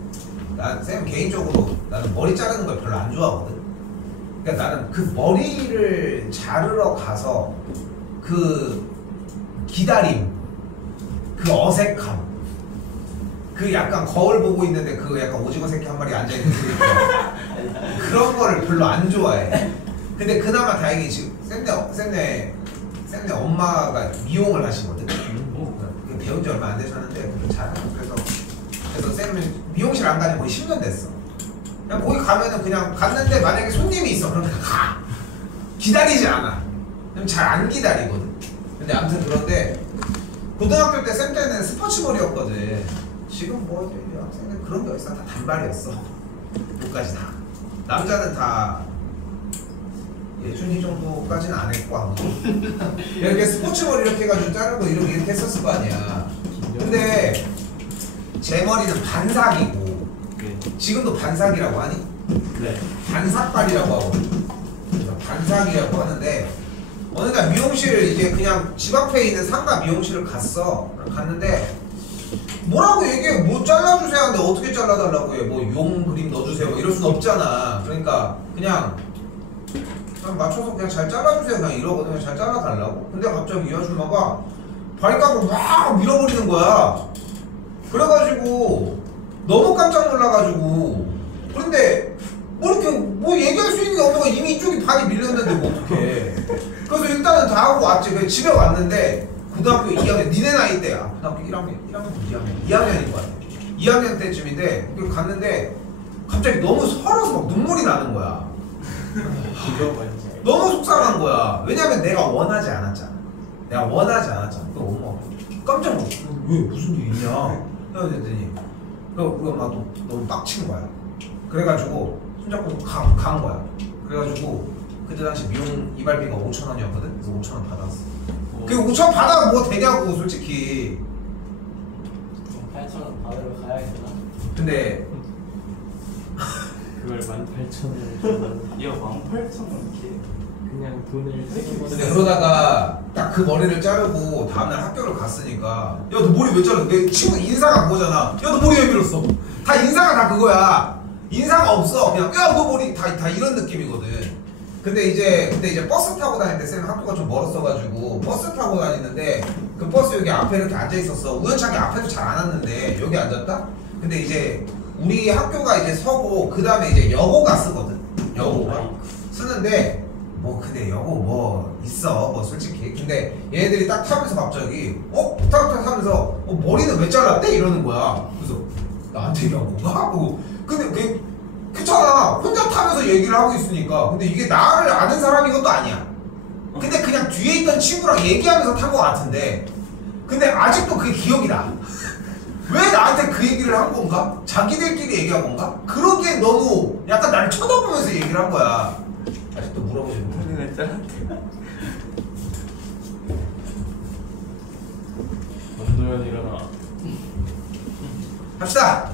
쌤 개인적으로 나는 머리 자르는 걸 별로 안 좋아하거든. 그러니까 나는 그 머리를 자르러 가서 그 기다림, 그 어색함, 그 약간 거울 보고 있는데 그 약간 오징어 새끼 한 마리 앉아있는 그런 거를 별로 안 좋아해. 근데 그나마 다행히 지금 쌤네 엄마가 미용을 하시거든. 배운 지 얼마 안 되셨는데 그래서 쌤은 미용실 안 가는 거의 10년 됐어. 그냥 거기 가면은 그냥 갔는데 만약에 손님이 있어 그러면 가. 기다리지 않아. 잘 안 기다리거든. 근데 아무튼 그런데 고등학교 때 쌤 때는 스포츠 머리였거든. 지금 뭐 학생들 그런 게 어딨어? 다 단발이었어. 여기까지 다. 남자는 다 예준이 정도까지는 안 했고 아무도. 이렇게 스포츠 머리 이렇게 해가지고 자르고 이렇게 했었을 거 아니야. 근데 제 머리는 반삭이고 네. 지금도 반삭이라고 하니? 네. 반삭발이라고 하거든. 그래서 반삭이라고 하는데 어느 날 미용실을 이제 그냥 집 앞에 있는 상가 미용실을 갔는데 뭐라고 얘기해. 뭐 잘라주세요 하는데 어떻게 잘라달라고 해. 뭐 용 그림 넣어주세요 뭐 이럴 순 없잖아. 그러니까 그냥 맞춰서 그냥 잘 잘라주세요 그냥 이러거든. 그냥 잘 잘라달라고. 근데 갑자기 이 아줌마가 발가락을 막 밀어버리는 거야. 그래가지고 너무 깜짝 놀라가지고. 그런데 뭐 이렇게 뭐 얘기할 수 있는 게 없는 거야. 이미 이쪽이 발이 밀렸는데 뭐 어떡해. 그래서 일단은 다 하고 왔지. 그래서 집에 왔는데 고등학교 2학년 니네 나이 때야. 고등학교 2학년인 거 같아. 2학년 때쯤인데 갔는데 갑자기 너무 서러워서 막 눈물이 나는 거야. 너무 속상한 거야. 왜냐면 내가 원하지 않았잖아. 그 엄마가 깜짝 놀랐어. 왜 무슨 일 있냐? 그랬더니 그거 막 너무 빡친 거야. 그래가지고 손잡고 간 거야. 그래가지고 그때 당시 미용 이발비가 5,000원이었거든. 그래서 5,000원 받았어. 그 5,000원 받아 뭐 되냐고 솔직히. 8,000원 받으러 가야겠구나. 근데 그걸 18,000원을 야 18,000원 이렇게 그냥 돈을 근데 그러다가 딱 그 머리를 자르고 다음날 학교를 갔으니까 야 너 머리 왜 자르? 내 친구 인사가 그거잖아. 야 너 머리 왜 밀었어? 다 인사가 다 그거야. 인사가 없어. 그냥 야 너 머리 다 이런 느낌이거든. 근데 이제 버스 타고 다닐 때 쌤 학교가 좀 멀었어가지고 버스 타고 다니는데 그 버스 여기 앞에 이렇게 앉아 있었어. 우연찮게 앞에도 잘 안 왔는데 여기 앉았다. 근데 이제 우리 학교가 이제 서고 그 다음에 이제 여고가 쓰거든. 여고가 쓰는데 뭐 근데 여고 뭐 있어 뭐 솔직히. 근데 얘네들이 딱 타면서 갑자기 탁탁 하면서 머리는 왜 잘랐대? 이러는 거야. 그래서 나한테 얘기한 건가? 근데 그게 그렇잖아. 혼자 타면서 얘기를 하고 있으니까. 근데 이게 나를 아는 사람인 것도 아니야. 근데 그냥 뒤에 있던 친구랑 얘기하면서 탄 것 같은데 근데 아직도 그게 기억이 나. 왜 나한테 그 얘기를 한 건가? 자기들끼리 얘기한 건가? 그러기엔 너무 약간 나를 쳐다보면서 얘기를 한 거야. 아직도 물어보지 못해. 원도현 일어나. 합시다.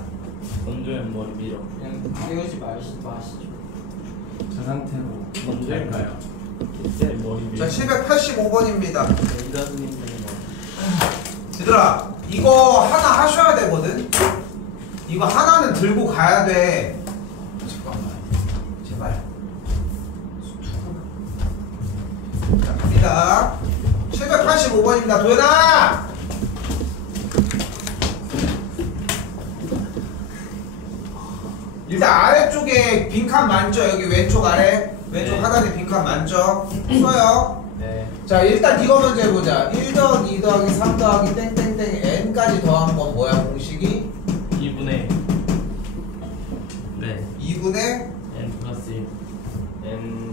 원도현 머리 밀어. 그냥 깨우지 마시죠. 저 상태로 뭔데? 될까요? 그때 머리 밀어. 자 785번입니다. 이다스님 얘들아 이거 하나 하셔야 되거든. 이거 하나는 들고 가야 돼. 잠깐만 제발. 자 갑니다. 785번입니다. 도현아 일단 아래쪽에 빈칸 만져. 여기 왼쪽 아래 왼쪽 네. 하단에 빈칸 만져. 써요. 네. 자 일단 이거 먼저 해보자. 1 더하기 2 더하기 3 더하기 땡땡땡 n까지 더한 건 뭐야 공식이? 2분의 네 2분의 n 플러스 1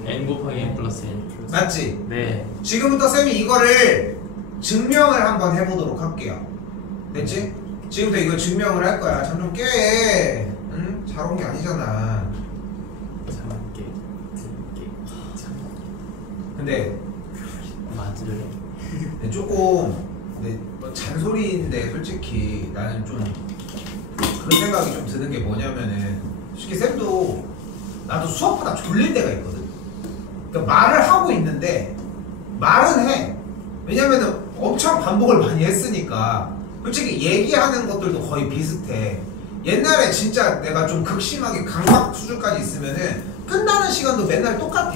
n 곱하기 n 플러스 1 맞지? 네. 지금부터 쌤이 이거를 증명을 한번 해보도록 할게요. 됐지? 지금부터 이거 증명을 할 거야. 참 좀 깨. 응? 잘 온 게 아니잖아. 참게 근데 맞을래? 조금 근데 뭐 잔소리인데 솔직히 나는 좀 그런 생각이 좀 드는 게 뭐냐면은 솔직히 쌤도 나도 수업하다 졸릴 때가 있거든. 그러니까 말을 하고 있는데 말은 해. 왜냐면은 엄청 반복을 많이 했으니까. 솔직히 얘기하는 것들도 거의 비슷해. 옛날에 진짜 내가 좀 극심하게 강박 수준까지 있으면은 끝나는 시간도 맨날 똑같아.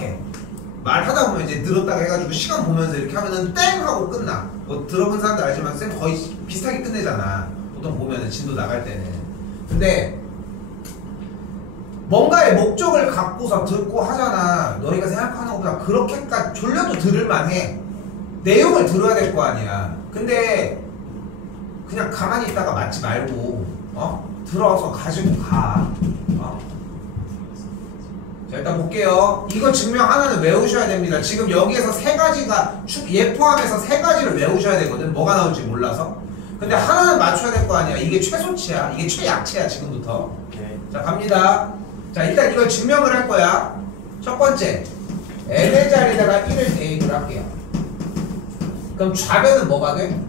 말하다 보면 이제 늘었다가 해가지고 시간 보면서 이렇게 하면은 땡 하고 끝나. 뭐 들어본 사람들 알지만 쌤 거의 비슷하게 끝내잖아. 보통 보면은 진도 나갈 때는. 근데 뭔가의 목적을 갖고서 듣고 하잖아. 너희가 생각하는 것보다 그렇게까지 졸려도 들을만해. 내용을 들어야 될 거 아니야. 근데 그냥 가만히 있다가 맞지 말고 들어와서 가지고 가. 자 일단 볼게요. 이거 증명 하나는 외우셔야 됩니다. 지금 여기에서 세 가지가 얘 포함해서 세 가지를 외우셔야 되거든. 뭐가 나올지 몰라서. 근데 하나는 맞춰야 될 거 아니야. 이게 최소치야. 이게 최약치야 지금부터. 오케이. 자 갑니다. 자 일단 이걸 증명을 할 거야. 첫 번째 n의 자리에다가 1을 대입을 할게요. 그럼 좌변은 뭐가 돼?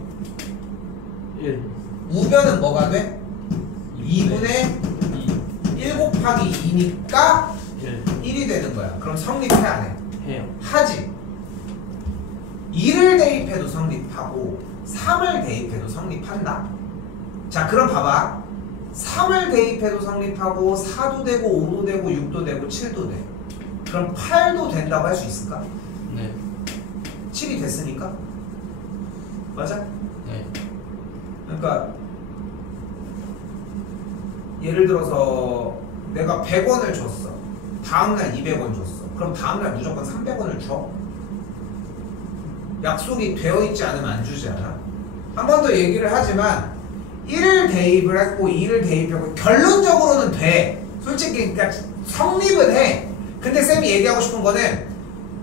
1 우변은 뭐가 돼? 2분의 2 1 곱하기 2니까 1 1이 되는 거야. 그럼 성립해 안 해? 해요. 하지. 2를 대입해도 성립하고 3을 대입해도 성립한다. 자, 그럼 봐봐. 3을 대입해도 성립하고 4도 되고 5도 되고 6도 되고 7도 돼. 그럼 8도 된다고 할 수 있을까? 네. 7이 됐으니까? 맞아? 네. 그러니까 예를 들어서 내가 100원을 줬어. 다음날 200원 줬어. 그럼 다음날 무조건 300원을 줘? 약속이 되어 있지 않으면 안 주지 않아? 한 번 더 얘기를 하지만 1을 대입을 했고 2를 대입하고 결론적으로는 돼. 솔직히 그러니까 성립은 해. 근데 쌤이 얘기하고 싶은 거는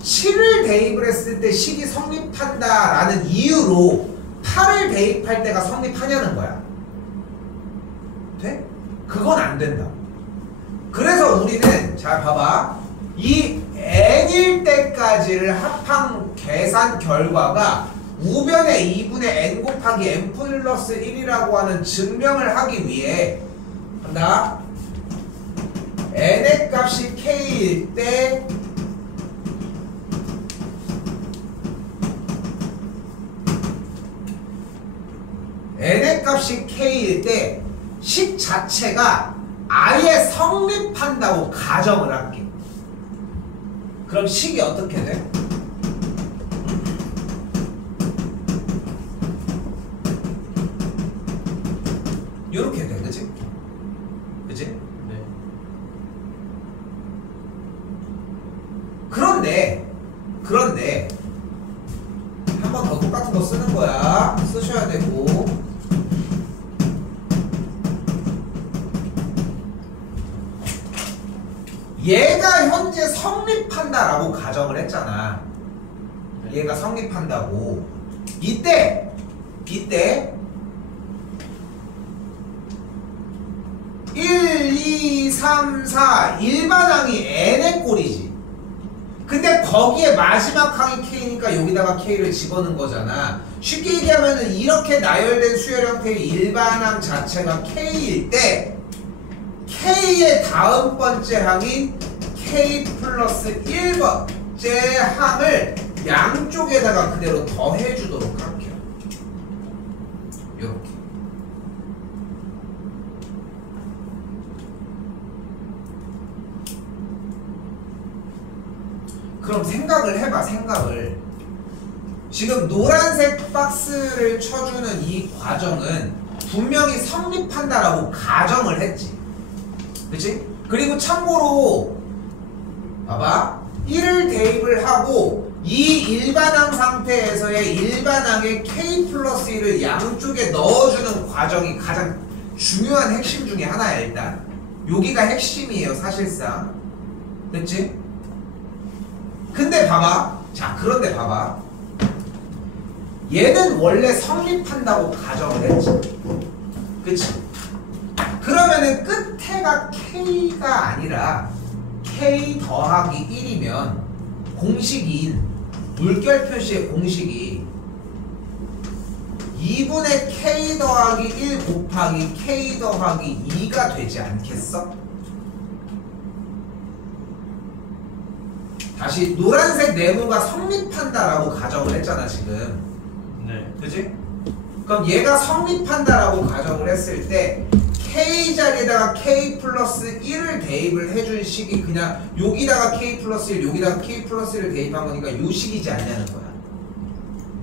7을 대입을 했을 때 식이 성립한다라는 이유로 8을 대입할 때가 성립하냐는 거야. 돼? 그건 안 된다. 그래서 우리는 잘 봐봐. 이 n일 때까지를 합한 계산 결과가 우변의 2분의 n 곱하기 n 플러스 1이라고 하는 증명을 하기 위해 한다. n의 값이 k일 때 n의 값이 k일 때 식 자체가 아예 성립한다고 가정을 할게. 그럼 식이 어떻게 돼? 요렇게 돼, 그치? 그치? 네. 그런데 한 번 더 똑같은 거 쓰는 거야. 쓰셔야 되고. 얘가 현재 성립한다라고 가정을 했잖아. 얘가 성립한다고. 이때 1, 2, 3, 4 일반항이 n의 꼴이지. 근데 거기에 마지막 항이 k니까 여기다가 k를 집어넣은 거잖아. 쉽게 얘기하면은 이렇게 나열된 수열 형태의 일반항 자체가 k일 때 k의 다음 번째 항인 k 플러스 1번째 항을 양쪽에다가 그대로 더해주도록 할게요. 요렇게. 그럼 생각을 해봐. 생각을. 지금 노란색 박스를 쳐주는 이 과정은 분명히 성립한다라고 가정을 했지. 그치? 그리고 참고로 봐봐. 1을 대입을 하고 이 일반항 상태에서의 일반항의 k 플러스 1을 양쪽에 넣어주는 과정이 가장 중요한 핵심 중에 하나야. 일단 여기가 핵심이에요 사실상. 됐지? 근데 봐봐. 자, 그런데 봐봐. 얘는 원래 성립한다고 가정을 했지. 그치? 그러면은 끝에가 k가 아니라 k 더하기 1이면 공식인 물결 표시의 공식이 2분의 k 더하기 1 곱하기 k 더하기 2가 되지 않겠어? 다시 노란색 네모가 성립한다라고 가정을 했잖아 지금. 네. 그치? 그럼 얘가 성립한다라고 가정을 했을 때 k 자리에다가 k 플러스 1을 대입을 해준 식이 그냥 여기다가 k 플러스 1 여기다가 k 플러스 1을 대입한 거니까 요 식이지 않냐는 거야.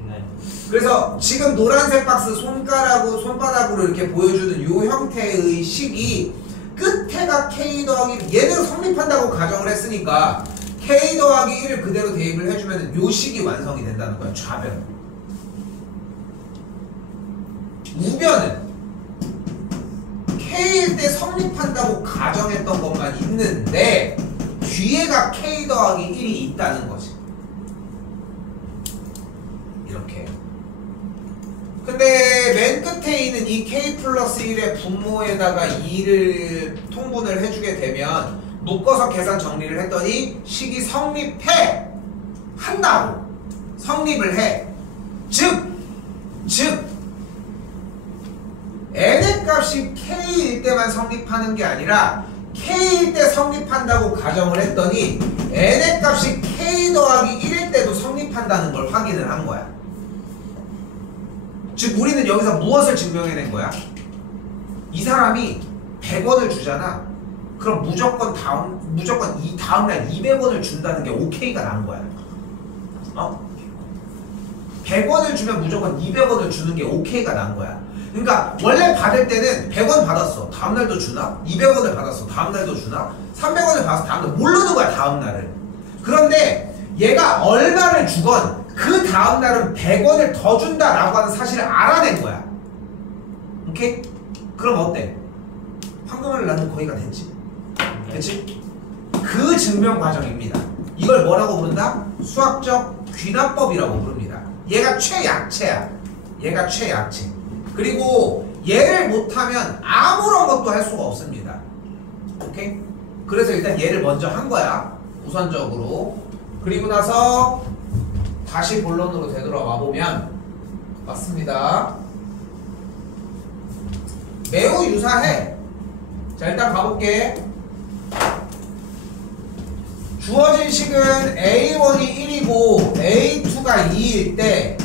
네. 그래서 지금 노란색 박스 손바닥으로 이렇게 보여주는 요 형태의 식이 끝에가 k 더하기 얘는 성립한다고 가정을 했으니까 k 더하기 1을 그대로 대입을 해주면 요 식이 완성이 된다는 거야. 좌변. 우변은 k일 때 성립한다고 가정했던 것만 있는데 뒤에가 k 더하기 1이 있다는 거지. 이렇게. 근데 맨 끝에 있는 이 k 플러스 1의 분모에다가 2를 통분을 해주게 되면 묶어서 계산 정리를 했더니 식이 성립해! 한다고! 성립을 해! 즉 n의 값이 k일 때만 성립하는 게 아니라 K일 때 성립한다고 가정을 했더니 n의 값이 K 더하기 1일 때도 성립한다는 걸 확인을 한 거야. 즉 우리는 여기서 무엇을 증명해낸 거야? 이 사람이 100원을 주잖아. 그럼 무조건 이 다음날 200원을 준다는 게 OK가 난 거야. 100원을 주면 무조건 200원을 주는 게 OK가 난 거야. 그러니까 원래 받을 때는 100원 받았어. 다음날도 주나? 200원을 받았어. 다음날도 주나? 300원을 받았어. 다음날 모르는 거야. 다음날을. 그런데 얘가 얼마를 주건 그 다음날은 100원을 더 준다라고 하는 사실을 알아낸 거야. 오케이? 그럼 어때? 황금알을 낳는 거의가 됐지. 그치? 그 증명 과정입니다. 이걸 뭐라고 부른다? 수학적 귀납법이라고 부릅니다. 얘가 최약체야. 얘가 최약체. 그리고 얘를 못하면 아무런 것도 할 수가 없습니다. 오케이? 그래서 일단 얘를 먼저 한 거야. 우선적으로. 그리고 나서 다시 본론으로 되돌아와 보면 맞습니다. 매우 유사해. 자, 일단 가볼게. 주어진 식은 A1이 1이고 A2가 2일 때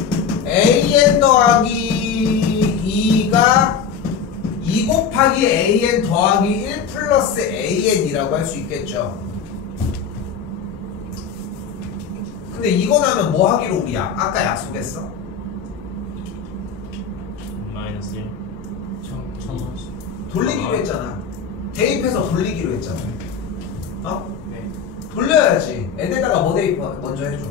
AN 더하기 2가 2 곱하기 AN 더하기 1 플러스 AN이라고 할 수 있겠죠. 근데 이거 나면 뭐 하기로 우리 아까 약속했어? 마이너스 1. 돌리기로 했잖아. 대입해서 돌리기로 했잖아. 네. 돌려야지. n에다가 뭐 대입 먼저 해줘.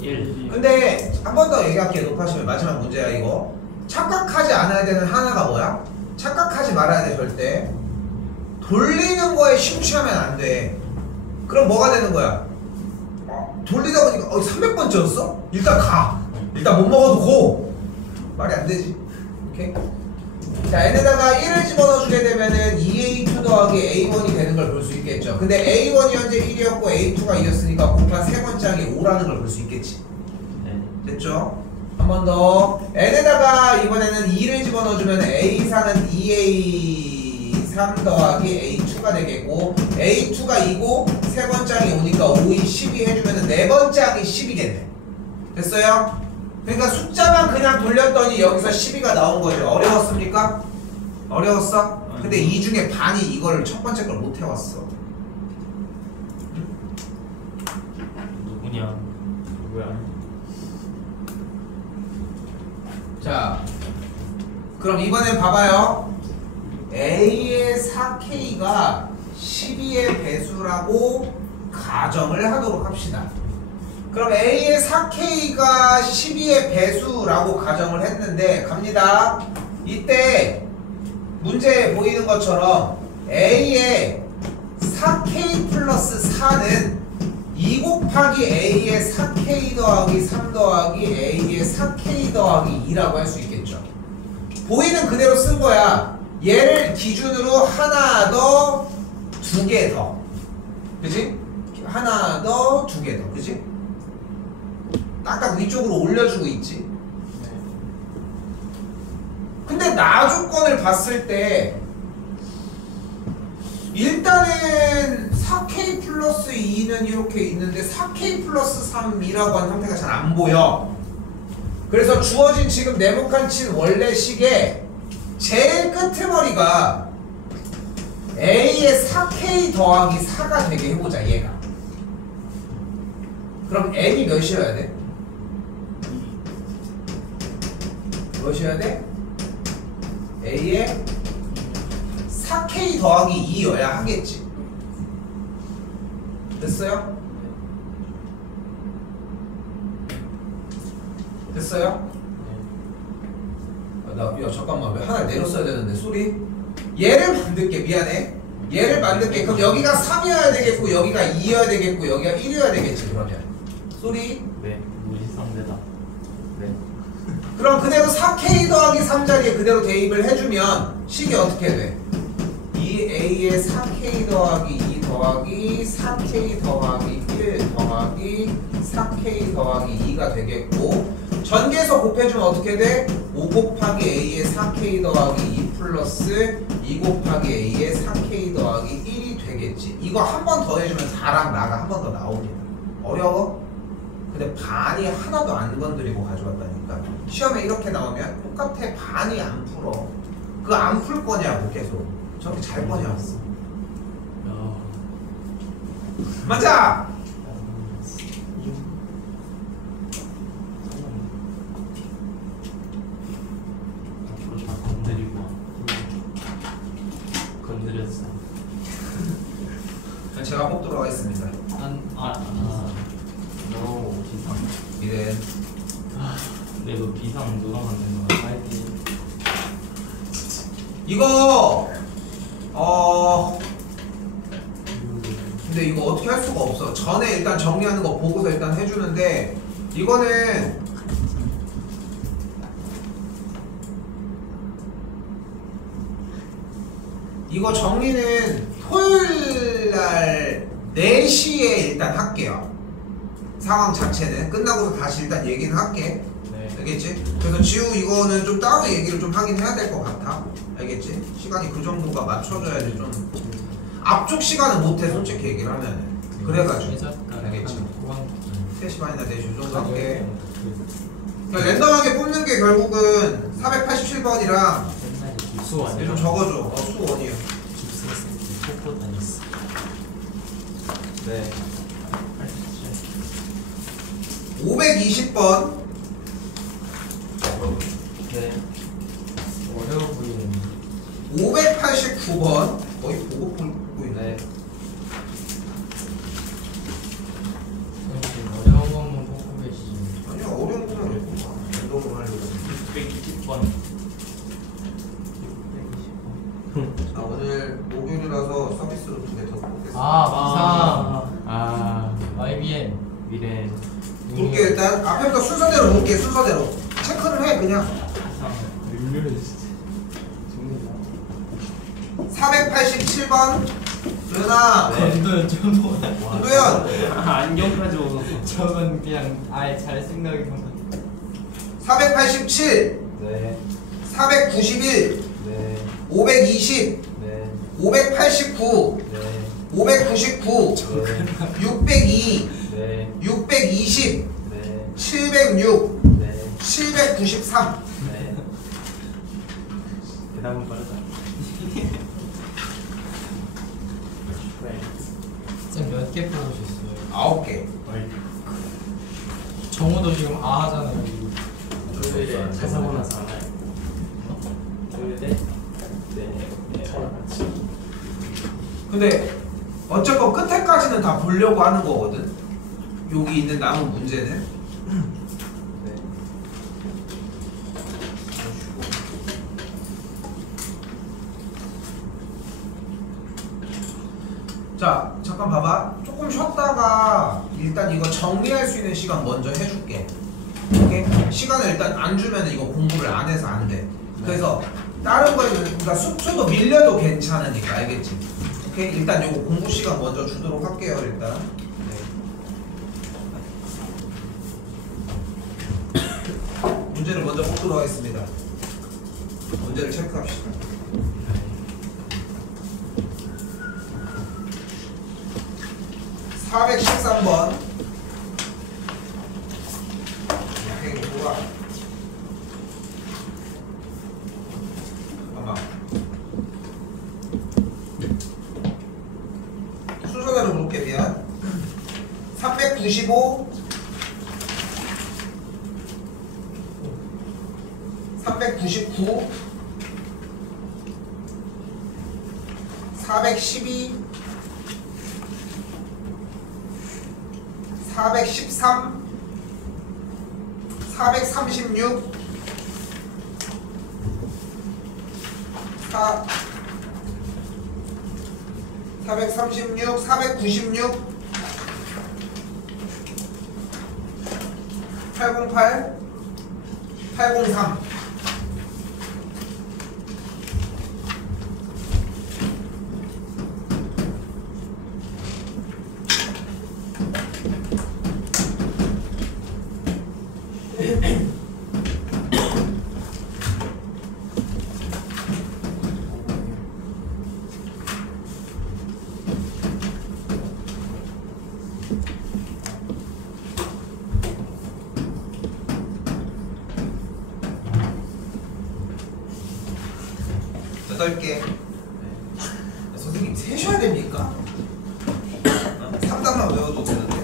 1. 근데 한 번 더 얘기할게. 높아시면 마지막 문제야 이거. 착각하지 않아야 되는 하나가 뭐야? 착각하지 말아야 돼 절대. 돌리는 거에 심취하면 안 돼. 그럼 뭐가 되는 거야? 돌리다 보니까 300번째였어? 일단 가. 일단 못 먹어도 고. 말이 안 되지. 오케이? 자, n에다가 1을 집어넣어주게 되면은 2A2 더하기 A1이 되는 걸 볼 수 있겠죠. 근데 A1이 현재 1이었고 A2가 2였으니까 곱한 세 번째 항이 5라는 걸 볼 수 있겠지. 네. 됐죠? 한 번 더. n에다가 이번에는 2를 집어넣어주면 A4는 2A3 더하기 A2가 되겠고 A2가 2고 세 번째 항이 오니까 5, 2, 12 해주면은 네 번째 항이 10이겠네. 됐어요? 그러니까 숫자만 그냥 돌렸더니 여기서 12가 나온 거죠. 어려웠습니까? 어려웠어? 근데 이 중에 반이 이거를 첫 번째 걸 못 해왔어. 누구냐? 누구야? 자, 그럼 이번엔 봐봐요. A의 4K가 12의 배수라고 가정을 하도록 합시다. 그럼 A의 4K가 12의 배수라고 가정을 했는데 갑니다. 이때 문제에 보이는 것처럼 A의 4K 플러스 4는 2 곱하기 A의 4K 더하기 3 더하기 A의 4K 더하기 2라고 할 수 있겠죠. 보이는 그대로 쓴 거야. 얘를 기준으로 하나 더, 두 개 더. 그지? 하나 더, 두 개 더. 그지? 딱딱 위쪽으로 올려주고 있지. 근데 나 조건을 봤을 때 일단은 4K 플러스 2는 이렇게 있는데 4K 플러스 3이라고 하는 형태가 잘 안 보여. 그래서 주어진 지금 네모칸 친 원래 식의 제일 끄트머리가 A의 4K 더하기 4가 되게 해보자. 얘가 그럼 N이 몇이어야 돼? 몇이어야 돼? A의 4K 더하기 2여야 하겠지. 됐어요? 됐어요? 야 잠깐만 왜 하나를 내렸어야 되는데 소리? 얘를 만들게. 미안해. 얘를 만들게. 그럼 여기가 3이어야 되겠고 여기가 2여야 되겠고 여기가 1이어야 되겠지. 그러면 소리? 네. 무지성대다. 네. 그럼 그대로 4K 더하기 3자리에 그대로 대입을 해주면 식이 어떻게 돼? 2A의 4K 더하기 2 더하기 4K 더하기 1 더하기 4K 더하기 2가 되겠고 전개해서 곱해주면 어떻게 돼? 5 곱하기 A의 4K 더하기 2 플러스 2 곱하기 A의 4K 더하기 1이 되겠지. 이거 한 번 더 해주면 4랑 나가 한 번 더 나옵니다. 어려워? 근데 반이 하나도 안 건드리고 가져왔다니까. 시험에 이렇게 나오면 똑같아. 반이 안 풀어. 그거 안 풀 거냐고 계속. 저렇게 잘 거냐고. 야. 맞아! 앞으로 잘 건드리고 건드렸어. 제가 뽑도록 하겠습니다. 너 비상. 이래. 근데 너 비상 누나만 되는 거야. 파이팅. 이거 근데 이거 어떻게 할 수가 없어. 전에 일단 정리하는 거 보고서 일단 해주는데 이거는 이거 정리는 토요일날 4시에 일단 할게요. 상황 자체는 끝나고서 다시 일단 얘기는 할게. 네. 알겠지? 그래서 지우 이거는 좀 따로 얘기를 좀 하긴 해야 될 것 같아. 알겠지? 시간이 그 정도가 맞춰줘야지. 좀 앞쪽 시간은 못해 솔직히 얘기를 하면은. 그래가지고 알겠지? 3시 반이나 4시 정도 할게. 그러니까 랜덤하게 뽑는 게 결국은 487번이랑 수 아니야? 좀 적어줘. 수 원이에요. 집세스 폭포 다녔어. 네. 520번 네. 어려워 보이는. 589번 거의 보고 보고 있네. 네. 지금 어려운 것만 뽑고 계시지. 아니야 어려운 거는 랜덤으로 하려고. 620번. 자 오늘 목요일이라서 서비스로 2개 더 뽑겠습니다. YBN. 미래. 볼게 일단 앞에부터 순서대로 볼게. 순서대로 체크를 해 그냥. 음료를 진짜. 죽는다. 487번 도현아. 건도연 좀 도현. 안경까지 벗었어. 저건 그냥 아예 잘 생각이 안 나. 487 네. 491 네. 520 네. 589 네. 599 602 네. 620 네. 706 네. 793 네. 대답은 빠르다. 쌤 몇 개 뽑으셨어요? 9개. 정우도 지금 아 하잖아요. 토요일에 회사고 나서 안 해. 토요일에 네. 근데 어쨌건 끝에까지는 다 보려고 하는 거거든. 여기 있는 남은 문제는. 네. 자 잠깐 봐봐. 조금 쉬었다가 일단 이거 정리할 수 있는 시간 먼저 해줄게. 오케이? 시간을 일단 안 주면 이거 공부를 안 해서 안 돼. 그래서 다른 거에는 그러니까 숙소도 밀려도 괜찮으니까 알겠지? 오케이? 일단 요거 공부 시간 먼저 주도록 할게요 일단. 문제를 먼저 보도록 하겠습니다. 문제를 체크합시다. (413번) 이렇게 뭐가 잠깐만 순서대로 볼게. 미안. 395 399 412 413 436 436 496 808 803 9 8개. 선생님 세셔야 됩니까? 3단만 외워도 되는데.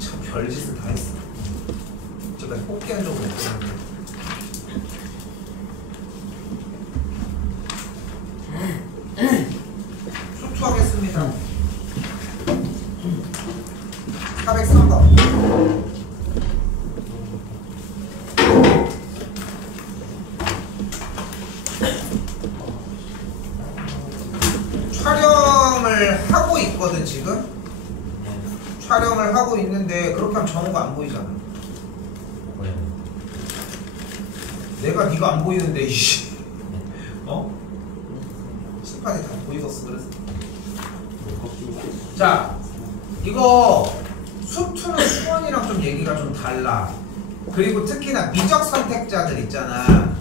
참 별짓을 다 했어. 제가 뽑기 한 적은 없었는데. 수투하겠습니다. 403번. 촬영을 하고 있거든 지금. 촬영을 하고 있는데 그렇게 하면 정우가 안 보이잖아. 왜? 내가 네가 안 보이는데 이씨. 어? 심판이 다 보이겠어 그래서. 자, 이거 수투는 수원이랑 좀 얘기가 좀 달라. 그리고 특히나 미적 선택자들 있잖아.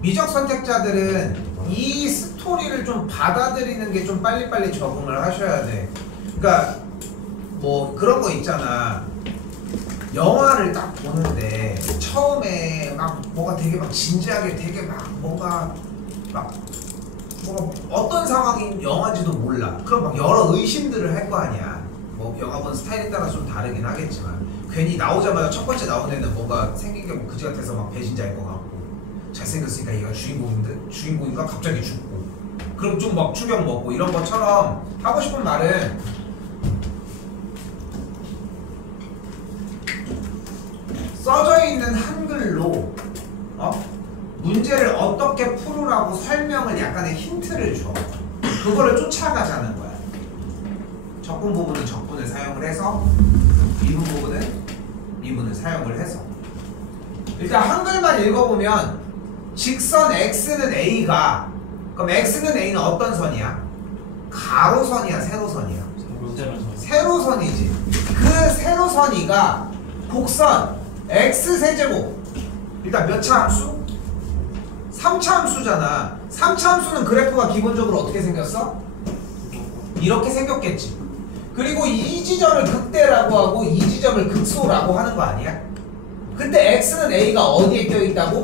미적 선택자들은 이 스토리를 좀 받아들이는 게 좀 빨리빨리 적응을 하셔야 돼. 그러니까 뭐 그런 거 있잖아. 영화를 딱 보는데 처음에 막 뭐가 되게 막 진지하게 되게 막 뭔가 막 뭐가 어떤 상황인 영화인지도 몰라. 그럼 막 여러 의심들을 할 거 아니야. 뭐 영화 보는 스타일에 따라 좀 다르긴 하겠지만 괜히 나오자마자 첫 번째 나온 애는 뭔가 생긴 게 뭐 그지 같아서 막 배신자일 것 같고 잘생겼으니까 얘가 주인공인가 갑자기 죽고 그럼 좀 막 충격 먹고 이런 것처럼 하고 싶은 말은 써져 있는 한글로 문제를 어떻게 풀으라고 설명을 약간의 힌트를 줘. 그거를 쫓아가자는 거야. 적분 부분은 적분을 사용을 해서 미분 부분은 미분을 사용을 해서 일단 한글만 읽어보면 직선 x는 a가 그럼 x는 a는 어떤 선이야? 가로선이야 세로선이야? 세로선이지. 그 세로선이가 곡선 x세제곱 일단 몇 차 함수? 3차 함수잖아. 3차 함수는 그래프가 기본적으로 어떻게 생겼어? 이렇게 생겼겠지. 그리고 이 지점을 극대라고 하고 이 지점을 극소라고 하는 거 아니야? 근데 x는 a가 어디에 껴있다고?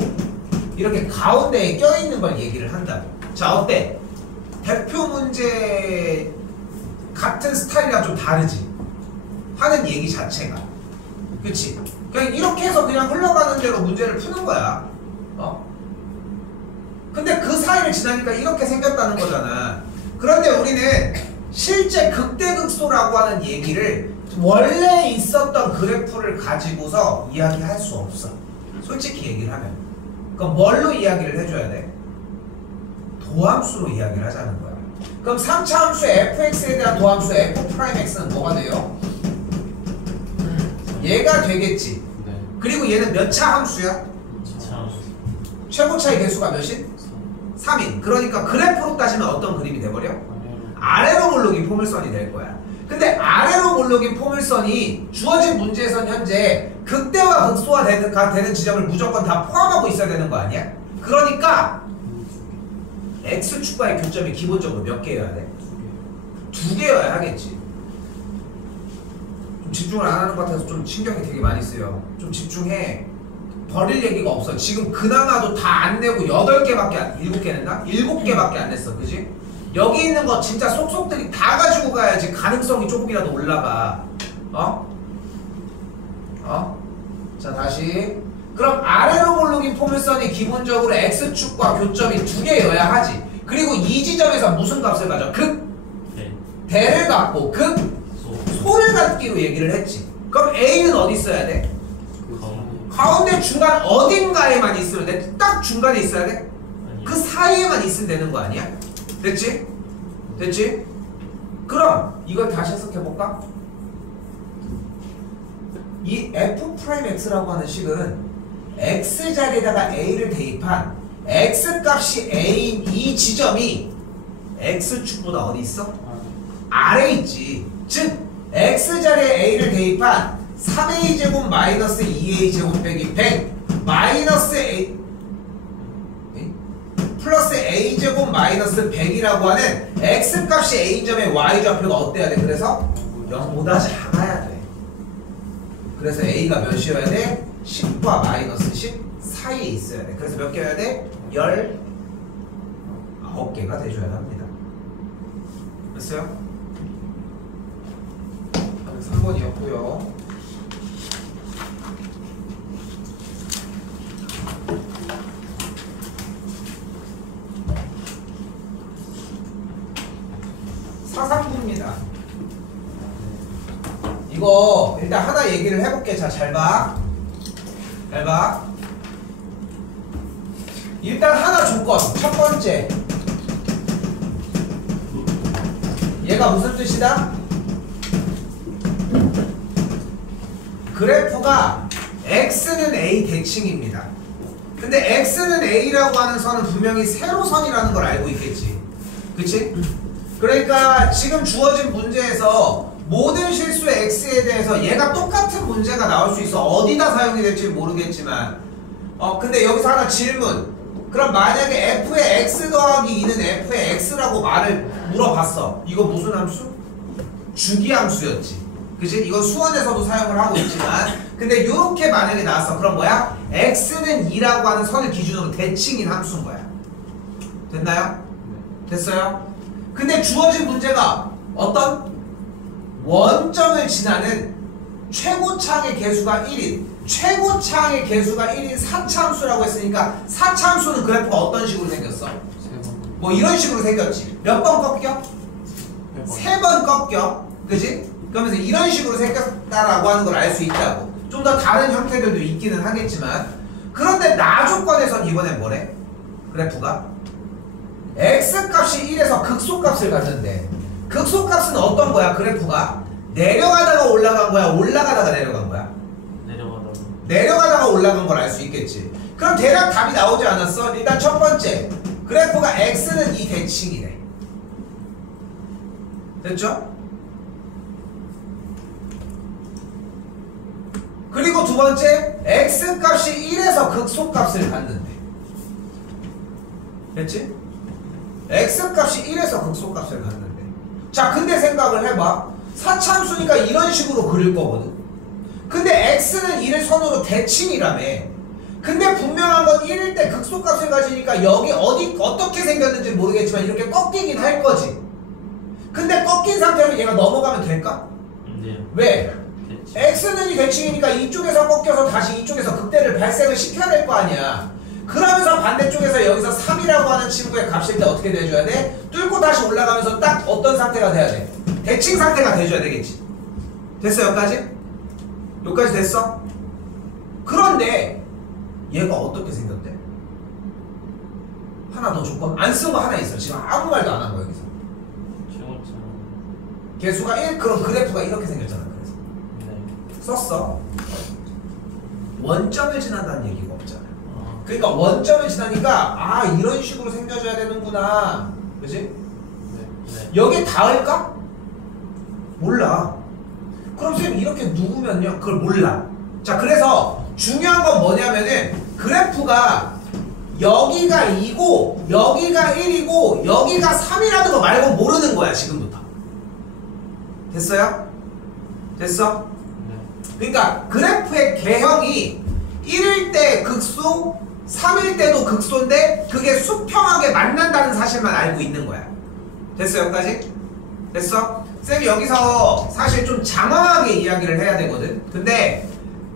이렇게 가운데에 껴있는 걸 얘기를 한다. 자 어때? 대표 문제 같은 스타일이랑 좀 다르지? 하는 얘기 자체가 그치? 그냥 이렇게 해서 그냥 흘러가는 대로 문제를 푸는 거야. 근데 그 사이를 지나니까 이렇게 생겼다는 거잖아. 그런데 우리는 실제 극대극소라고 하는 얘기를 원래 있었던 그래프를 가지고서 이야기할 수 없어. 솔직히 얘기를 하면. 그럼 뭘로 이야기를 해줘야 돼? 도함수로 이야기를 하자는 거야. 그럼 3차 함수 fx에 대한 도함수 f'x는 뭐가 돼요? 얘가 되겠지. 네. 그리고 얘는 몇 차 함수야? 최고차의 개수가 몇인? 3인. 그러니까 그래프로 따지면 어떤 그림이 돼버려? 아래로 몰록인 포물선이 될 거야. 근데 아래로 몰록인 포물선이 주어진 문제에선 현재 극대와 극소화 되는 지점을 무조건 다 포함하고 있어야 되는 거 아니야? 그러니까 X축과의 교점이 기본적으로 몇 개여야 돼? 2개여야 하겠지. 좀 집중을 안 하는 것 같아서 좀 신경이 되게 많이 쓰여. 좀 집중해. 버릴 얘기가 없어. 지금 그나마도 다 안 내고 8개밖에 7개 냈나? 7개밖에 안 냈어. 그지? 여기 있는 거 진짜 속속들이 다 가지고 가야지 가능성이 조금이라도 올라가. 자 다시. 그럼 아래로 몰록인 포물선이 기본적으로 X축과 교점이 2개여야 하지. 그리고 이 지점에서 무슨 값을 가져? 극? 대를 갖고 극? 소를 갖기로 얘기를 했지. 그럼 A는 어디 있어야 돼? 가운데 중간 어딘가에만 있으면 돼? 딱 중간에 있어야 돼? 그 사이에만 있으면 되는 거 아니야? 됐지? 됐지? 그럼 이걸 다시 해석해볼까? 이 f'x라고 하는 식은 x자리에다가 a를 대입한 x값이 a인 이 지점이 x축보다 어디 있어? 아래 있지. 즉 x자리에 a를 대입한 3a제곱 마이너스 2a제곱 빼기 100 마이너스 a 플러스 a제곱 마이너스 100이라고 하는 x값이 a점의 y좌표가 어때야 돼? 그래서 0보다 작아야 돼. 그래서 a가 몇이어야 돼? 10과 마이너스 10 사이에 있어야 돼. 그래서 몇 개여야 돼? 19개가 돼줘야 합니다. 됐어요? 3번이었고요. 사상부입니다. 이거 일단 하나 얘기를 해볼게. 자, 잘 봐. 잘 봐. 일단 하나 조건. 첫 번째. 얘가 무슨 뜻이다? 그래프가 x는 a 대칭입니다. 근데 x는 a라고 하는 선은 분명히 세로선이라는 걸 알고 있겠지. 그치? 그러니까 지금 주어진 문제에서 모든 실수의 x에 대해서 얘가 똑같은 문제가 나올 수 있어. 어디다 사용이 될지 모르겠지만 근데 여기서 하나 질문. 그럼 만약에 f의 x 더하기 2는 f의 x라고 말을 물어봤어. 이거 무슨 함수? 주기함수였지. 그치? 이건 수원에서도 사용을 하고 있지만 근데 이렇게 만약에 나왔어. 그럼 뭐야? x는 2라고 하는 선을 기준으로 대칭인 함수인 거야. 됐나요? 됐어요? 근데 주어진 문제가 어떤? 원점을 지나는 최고차항의 개수가 1인 최고차항의 개수가 1인 사차함수라고 했으니까 사차함수는 그래프가 어떤 식으로 생겼어? 뭐 이런 식으로 생겼지. 몇 번 꺾여? 3번 꺾여. 그지? 그러면서 이런 식으로 생겼다라고 하는 걸 알 수 있다고. 좀 더 다른 형태들도 있기는 하겠지만 그런데 나 조건에선 이번엔 뭐래? 그래프가 x값이 1에서 극소값을 갖는데 극소값은 어떤 거야? 그래프가 내려가다가 올라간 거야? 올라가다가 내려간 거야? 내려가다가 올라간 걸 알 수 있겠지. 그럼 대략 답이 나오지 않았어? 일단 첫 번째 그래프가 x는 이 대칭이래. 됐죠? 그리고 두 번째 x값이 1에서 극소값을 갖는데. 됐지? x값이 1에서 극소값을 갖는데. 자, 근데 생각을 해봐. 사차함수니까 이런 식으로 그릴 거거든. 근데 x는 1을 선으로 대칭이라며. 근데 분명한 건 1일 때 극소값을 가지니까 여기 어떻게 생겼는지 모르겠지만 이렇게 꺾이긴 할 거지. 근데 꺾인 상태로 얘가 넘어가면 될까? 네. 왜? 대칭. x는 이 대칭이니까 이쪽에서 꺾여서 다시 이쪽에서 극대를 발생을 시켜야 될 거 아니야. 그러면서 반대쪽에서 여기서 3이라고 하는 친구의 값일 때 어떻게 돼줘야 돼? 뚫고 다시 올라가면서 딱 어떤 상태가 돼야 돼? 대칭 상태가 돼줘야 되겠지. 됐어? 여기까지? 여기까지 됐어? 그런데 얘가 어떻게 생겼대? 하나 더 조건 안 쓴 거 하나 있어. 지금 아무 말도 안 한 거 여기서. 개수가 1? 그럼 그래프가 이렇게 생겼잖아. 그래서 썼어. 원점을 지난다는 얘기가 없잖아. 그러니까 원점을 지나니까 이런 식으로 생겨줘야 되는구나. 그치? 여기에 닿을까? 몰라. 그럼 선생님 이렇게 누우면요 그걸 몰라. 자, 그래서 중요한 건 뭐냐면은 그래프가 여기가 2고 여기가 1이고 여기가 3이라는 거 말고 모르는 거야 지금부터. 됐어요? 됐어? 그러니까 그래프의 개형이 1일 때 극소 3일 때도 극소인데 그게 수평하게 만난다는 사실만 알고 있는 거야. 됐어? 여기까지? 됐어? 쌤이 여기서 사실 좀 장황하게 이야기를 해야 되거든. 근데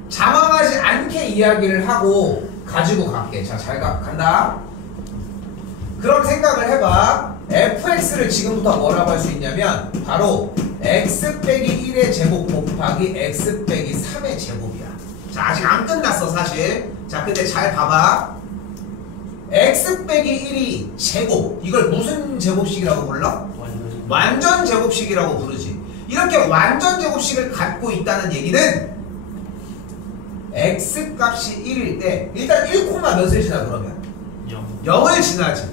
장황하지 않게 이야기를 하고 가지고 갈게. 자, 잘 간다. 그럼 생각을 해봐. fx를 지금부터 뭐라고 할 수 있냐면 바로 x 빼기 1의 제곱 곱하기 x 빼기 3의 제곱이야. 자, 아직 안 끝났어 사실. 자, 근데 잘 봐봐. x 빼기 1이 제곱, 이걸 무슨 제곱식이라고 불러? 완전 제곱식이라고 부르지. 이렇게 완전 제곱식을 갖고 있다는 얘기는 x 값이 1일 때 일단 1, 몇을 지나 그러면? 0을 지나지.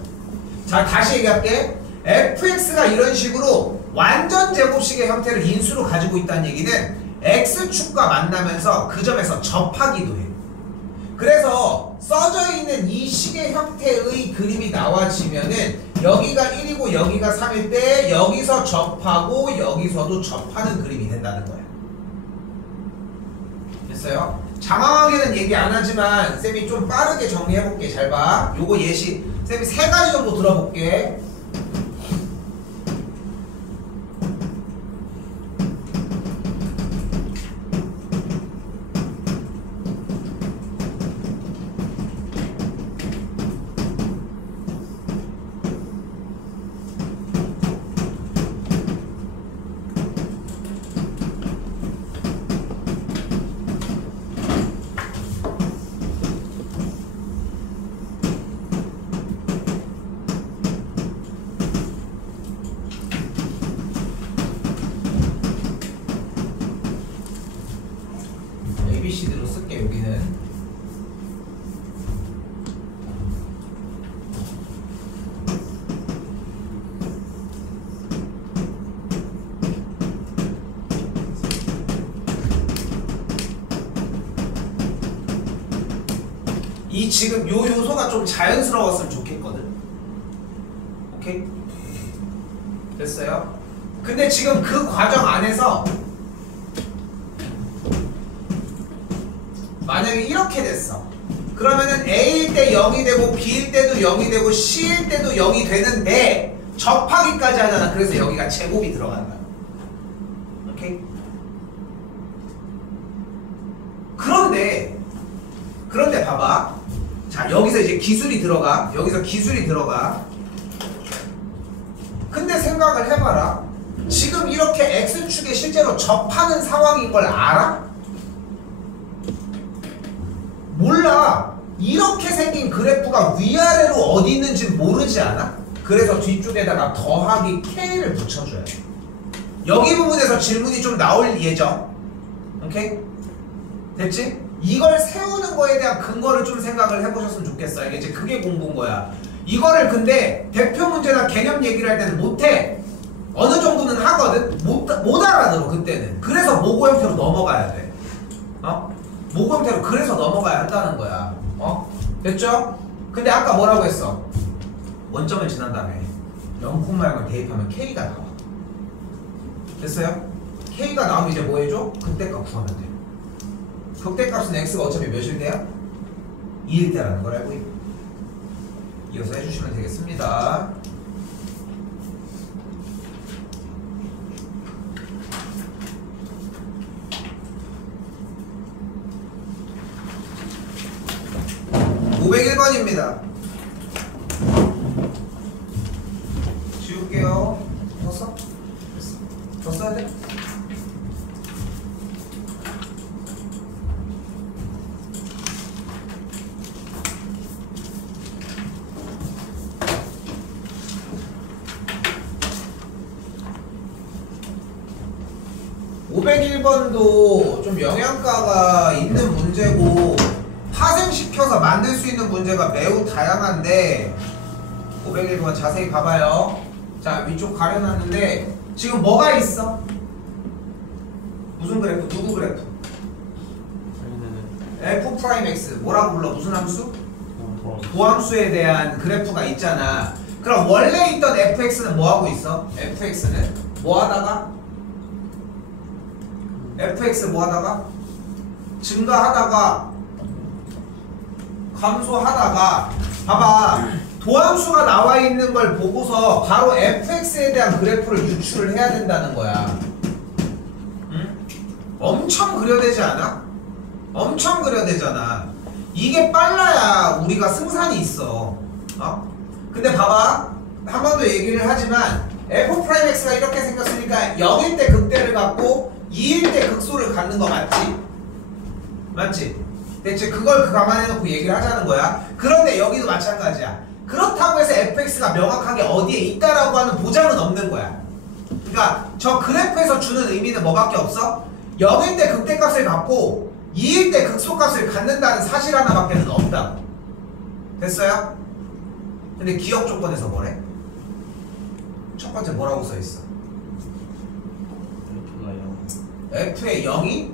자, 다시 얘기할게. fx가 이런 식으로 완전 제곱식의 형태를 인수로 가지고 있다는 얘기는 x축과 만나면서 그 점에서 접하기도 해. 그래서 써져 있는 이 식의 형태의 그림이 나와지면은 여기가 1이고 여기가 3일 때 여기서 접하고 여기서도 접하는 그림이 된다는 거야. 됐어요? 장황하게는 얘기 안 하지만 쌤이 좀 빠르게 정리해볼게. 잘 봐. 요거 예시 쌤이 3가지 정도 들어볼게. ABCD로 쓸게. 여기는 이 지금 요 요소가 좀 자연스러웠으면 좋겠거든. 오케이? 됐어요? 근데 지금 그 과정 안에서 만약에 이렇게 됐어. 그러면은 A일 때 0이 되고 B일 때도 0이 되고 C일 때도 0이 되는데 접하기까지 하잖아. 그래서 여기가 제곱이 들어간다. 오케이? 그런데 봐봐. 자, 여기서 이제 기술이 들어가. 여기서 기술이 들어가. 근데 생각을 해봐라. 지금 이렇게 X축에 실제로 접하는 상황인 걸 알아? 몰라. 이렇게 생긴 그래프가 위아래로 어디 있는지 모르지 않아? 그래서 뒤쪽에다가 더하기 K를 붙여줘야 돼. 여기 부분에서 질문이 좀 나올 예정. 오케이? 됐지? 이걸 세우는 거에 대한 근거를 좀 생각을 해보셨으면 좋겠어. 알겠지? 그게 공부인 거야. 이거를 근데 대표 문제나 개념 얘기를 할 때는 못해. 어느 정도는 하거든? 못 알아들어 그때는. 그래서 모고 형태로 넘어가야 돼. 모고 형태로 그래서 넘어가야 한다는 거야. 됐죠? 근데 아까 뭐라고 했어? 원점을 지난 다음에 0,0을 대입하면 K가 나와. 됐어요? K가 나오면 이제 뭐 해줘? 극대값 구하면 돼. 극대값은 X가 어차피 몇일 때야? 2일 때라는 걸 알고 있고. 이어서 해주시면 되겠습니다. (501번입니다) 지울게요. 더 써야 돼? (501번도) 좀 영양가가 있는 문제고 파생시켜서 만들 수 있는 문제가 매우 다양한데 501번 자세히 봐봐요. 자, 위쪽 가려놨는데 지금 뭐가 있어? 무슨 그래프? 누구 그래프? f 프라임 x 뭐라고 불러? 무슨 함수? 도함수에 대한 그래프가 있잖아. 그럼 원래 있던 fx는 뭐 하고 있어? fx는 뭐 하다가? fx 뭐 하다가? 증가하다가 감소하다가 봐봐. 도함수가 나와 있는 걸 보고서 바로 fx에 대한 그래프를 유출을 해야 된다는 거야. 응? 엄청 그려대지 않아? 엄청 그려대잖아. 이게 빨라야 우리가 승산이 있어. 근데 봐봐. 한 번 더 얘기를 하지만 f'x가 이렇게 생겼으니까 0일 때 극대를 갖고 2일 때 극소를 갖는 거 맞지? 맞지? 대체 그걸 감안해놓고 얘기를 하자는 거야. 그런데 여기도 마찬가지야. 그렇다고 해서 fx가 명확하게 어디에 있다라고 하는 보장은 없는 거야. 그러니까 저 그래프에서 주는 의미는 뭐밖에 없어? 0일 때 극대값을 갖고 2일 때 극소값을 갖는다는 사실 하나밖에는 없다. 됐어요? 근데 기억 조건에서 뭐래? 첫 번째 뭐라고 써있어? f의 0이?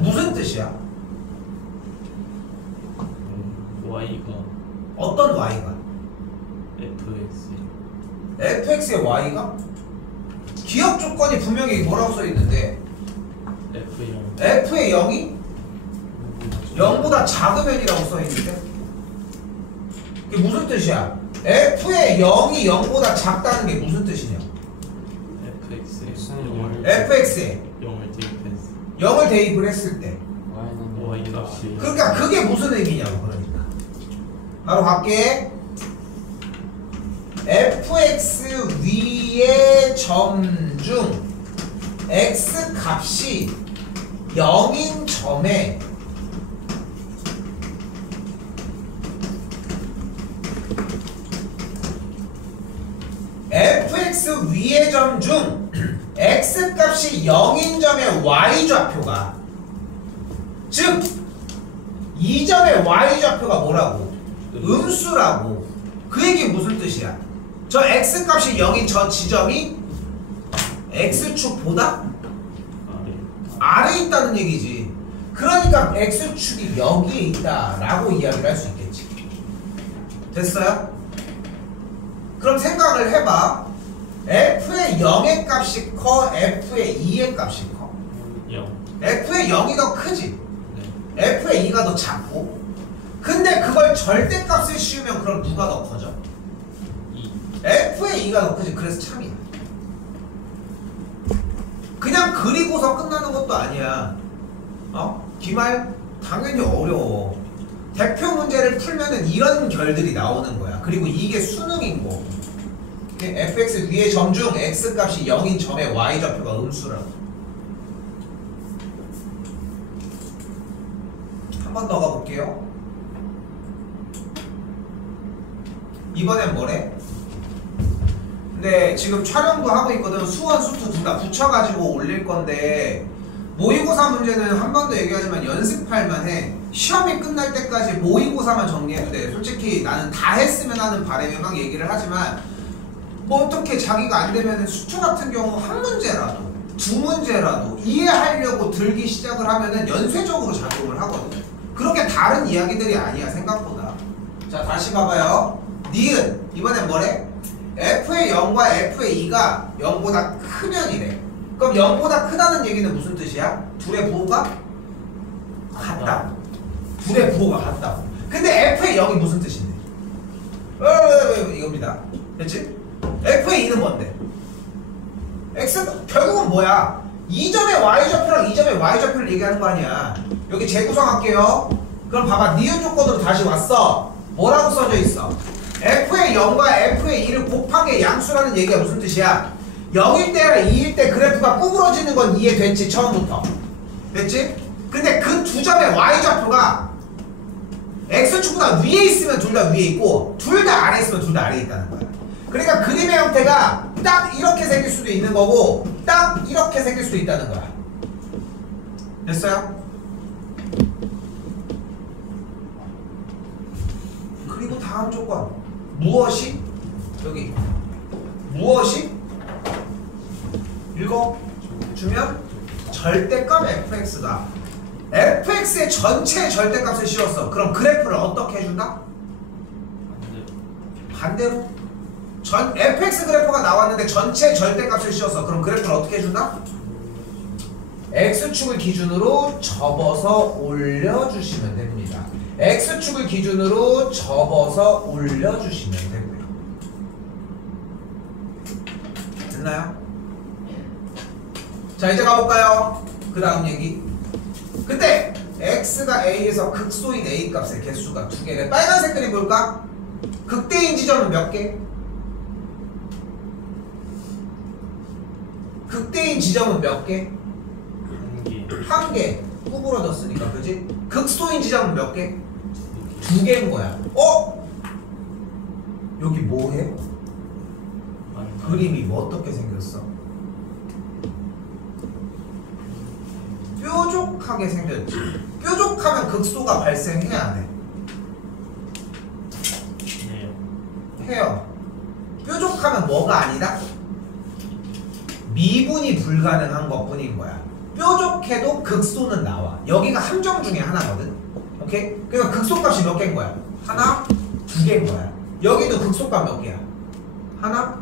무슨 뜻이야? y가 어떤 y가? fx의 y가? 기억 조건이 분명히 뭐라고 써있는데 f의 0. f의 0이? 0보다 작으면이라고 써있는데 이게 무슨 뜻이야? f의 0이 0보다 작다는 게 무슨 뜻이냐? fx에 0을 대입을 했을 때 y는 값이 그러니까 그게 무슨 의미냐고. 그러니까 바로 갈게. fx 위의 점 중 x 값이 0인 점에 fx 위의 점 중 x 값이 0인 점의 y좌표가 즉 이 점의 y좌표가 뭐라고? 음수라고. 그 얘기 무슨 뜻이야? 저 x 값이 0인 저 지점이 x축보다 아래에 있다는 얘기지. 그러니까 x축이 여기에 있다라고 이야기를 할 수 있겠지. 됐어요? 그럼 생각을 해봐. f의 0의 값이 커? f의 2의 값이 커? 0. f의 0이 더 크지? f의 2가 더 작고. 근데 그걸 절대값을 씌우면 그럼 누가 더 커져? 2. f의 2가 더 크지. 그래서 참이야. 그냥 그리고서 끝나는 것도 아니야. 기말 당연히 어려워. 대표 문제를 풀면은 이런 결들이 나오는 거야. 그리고 이게 수능인 거. fx 위의 점 중 x 값이 0인 점의 y좌표가 음수라고. 한 번 더 가볼게요. 이번엔 뭐래? 근데 지금 촬영도 하고 있거든. 수원, 수투 둘 다 붙여가지고 올릴 건데 모의고사 문제는 한 번 더 얘기하지만 연습할 해. 시험이 끝날 때까지 모의고사만 정리해도 돼. 솔직히 나는 다 했으면 하는 바람에 막 얘기를 하지만 뭐 어떻게 자기가 안 되면 수투 같은 경우 한 문제라도 두 문제라도 이해하려고 들기 시작을 하면은 연쇄적으로 작용을 하거든. 그렇게 다른 이야기들이 아니야 생각보다. 자 다시 봐봐요. 니은 이번엔 뭐래? f의 0과 f의 2가 0보다 크면이래. 그럼 0보다 크다는 얘기는 무슨 뜻이야? 둘의 부호가 같다. 둘의 부호가 같다. 근데 f의 0이 무슨 뜻인데? 이겁니다. 됐지? f의 2는 뭔데? x 결국은 뭐야? 2점의 y좌표랑 2점의 y좌표를 얘기하는 거 아니야. 여기 재구성할게요. 그럼 봐봐. 니은 조건으로 다시 왔어. 뭐라고 써져 있어? f의 0과 f의 2를 곱하기의 양수라는 얘기가 무슨 뜻이야? 0일 때랑 2일 때 그래프가 구부러지는 건 이해됐지 처음부터. 됐지? 근데 그 두 점의 y좌표가 x축보다 위에 있으면 둘 다 위에 있고 둘 다 아래에 있으면 둘 다 아래에 있다는 거야. 그러니까 그림의 형태가 딱 이렇게 생길 수도 있는 거고 딱 이렇게 생길 수도 있다는 거야. 됐어요? 그리고 다음 조건 무엇이? 여기 무엇이? 읽어주면 절대값 fx가 fx의 전체 절대값을 씌웠어. 그럼 그래프를 어떻게 해준다? 반대로 fx 그래프가 나왔는데 전체 절대값을 씌웠어. 그럼 그래프를 어떻게 해준다? x축을 기준으로 접어서 올려주시면 됩니다. x축을 기준으로 접어서 올려주시면 되고요. 됐나요? 자 이제 가볼까요? 그 다음 얘기. 근데 x가 a에서 극소인 a 값의 개수가 2개래. 빨간색 그림 볼까? 극대인 지점은 몇 개? 극대인 지점은 몇 개? 1개. 한 개. 구부러졌으니까 그지? 극소인 지점은 몇 개? 2개인 거야. 여기 뭐해? 그림이 뭐 어떻게 생겼어? 뾰족하게 생겼지. 뾰족하면 극소가 발생해야 안 해? 해요. 뾰족하면 뭐가 아니다? 미분이 불가능한 것 뿐인 거야. 뾰족해도 극소는 나와. 여기가 함정 중에 하나거든. 오케이? 그러니까 극소값이 몇 개인 거야? 하나, 2개인 거야. 여기도 극소값 몇 개야? 하나,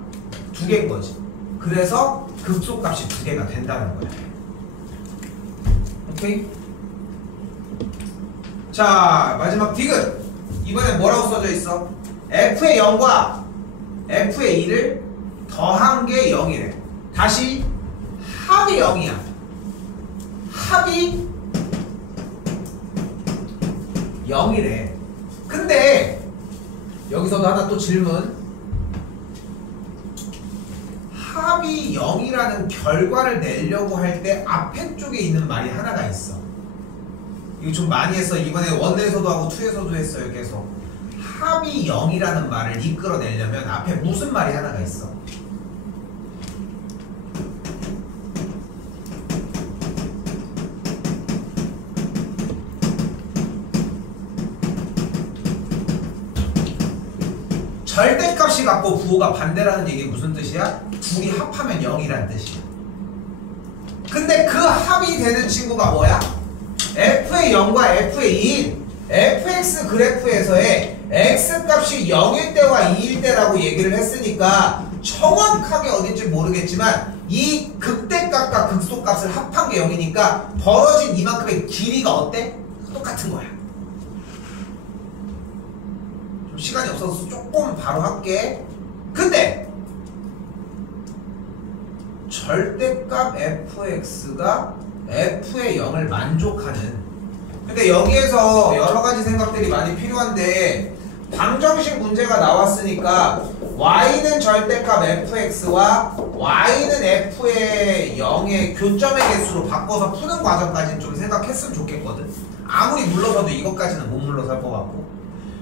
2개인 거지. 그래서 극소값이 2개가 된다는 거야. 오케이? 자, 마지막 디귿. 이번엔 뭐라고 써져 있어? f의 0과 f의 2를 더한 게 0이래. 다시 합이 0이야. 합이 0이래. 근데 여기서도 하나 또 질문. 합이 0이라는 결과를 내려고 할 때 앞에 쪽에 있는 말이 하나가 있어. 이거 좀 많이 했어. 이번에 1에서도 하고 2에서도 했어요. 계속 합이 0이라는 말을 이끌어내려면 앞에 무슨 말이 하나가 있어? 절대값이 같고 부호가 반대라는 얘기 무슨 뜻이야? 둘이 합하면 0이란 뜻이야. 근데 그 합이 되는 친구가 뭐야? f의 0과 f의 2인 fx 그래프에서의 x값이 0일 때와 2일 때라고 얘기를 했으니까 정확하게 어딘지 모르겠지만 이 극대값과 극소값을 합한 게 0이니까 벌어진 이만큼의 길이가 어때? 똑같은 거야. 좀 시간이 없어서 조금 바로 할게. 근데 절대값 fx가 f의 0을 만족하는, 근데 여기에서 여러가지 생각들이 많이 필요한데 방정식 문제가 나왔으니까 y는 절대값 fx와 y는 f의 0의 교점의 개수로 바꿔서 푸는 과정까지는 좀 생각했으면 좋겠거든. 아무리 물러서도 이것까지는 못 물러설 것 같고.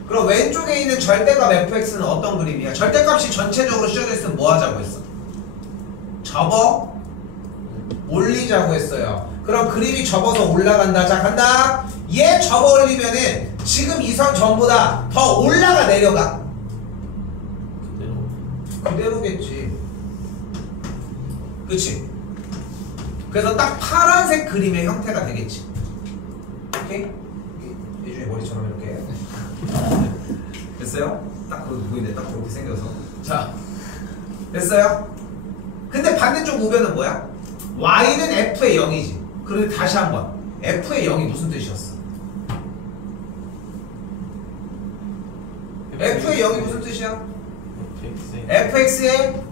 그럼 왼쪽에 있는 절대값 fx는 어떤 그림이야? 절대값이 전체적으로 씌워져 있으면 뭐 하자고 했어? 접어 올리자고 했어요. 그럼 그림이 접어서 올라간다. 자, 간다. 얘 접어 올리면은 지금 이 선 전보다 더 올라가 내려가? 그대로겠지. 그치? 그래서 딱 파란색 그림의 형태가 되겠지. 오케이? 예준이 머리처럼 이렇게. 됐어요? 딱 그렇게 보이네. 딱 그렇게 생겨서. 자, 됐어요? 근데 반대쪽 우변은 뭐야? y는 f의 0이지. 그리고 다시 한번 f의 0이 무슨 뜻이었어? f의 0이 무슨 뜻이야? fx의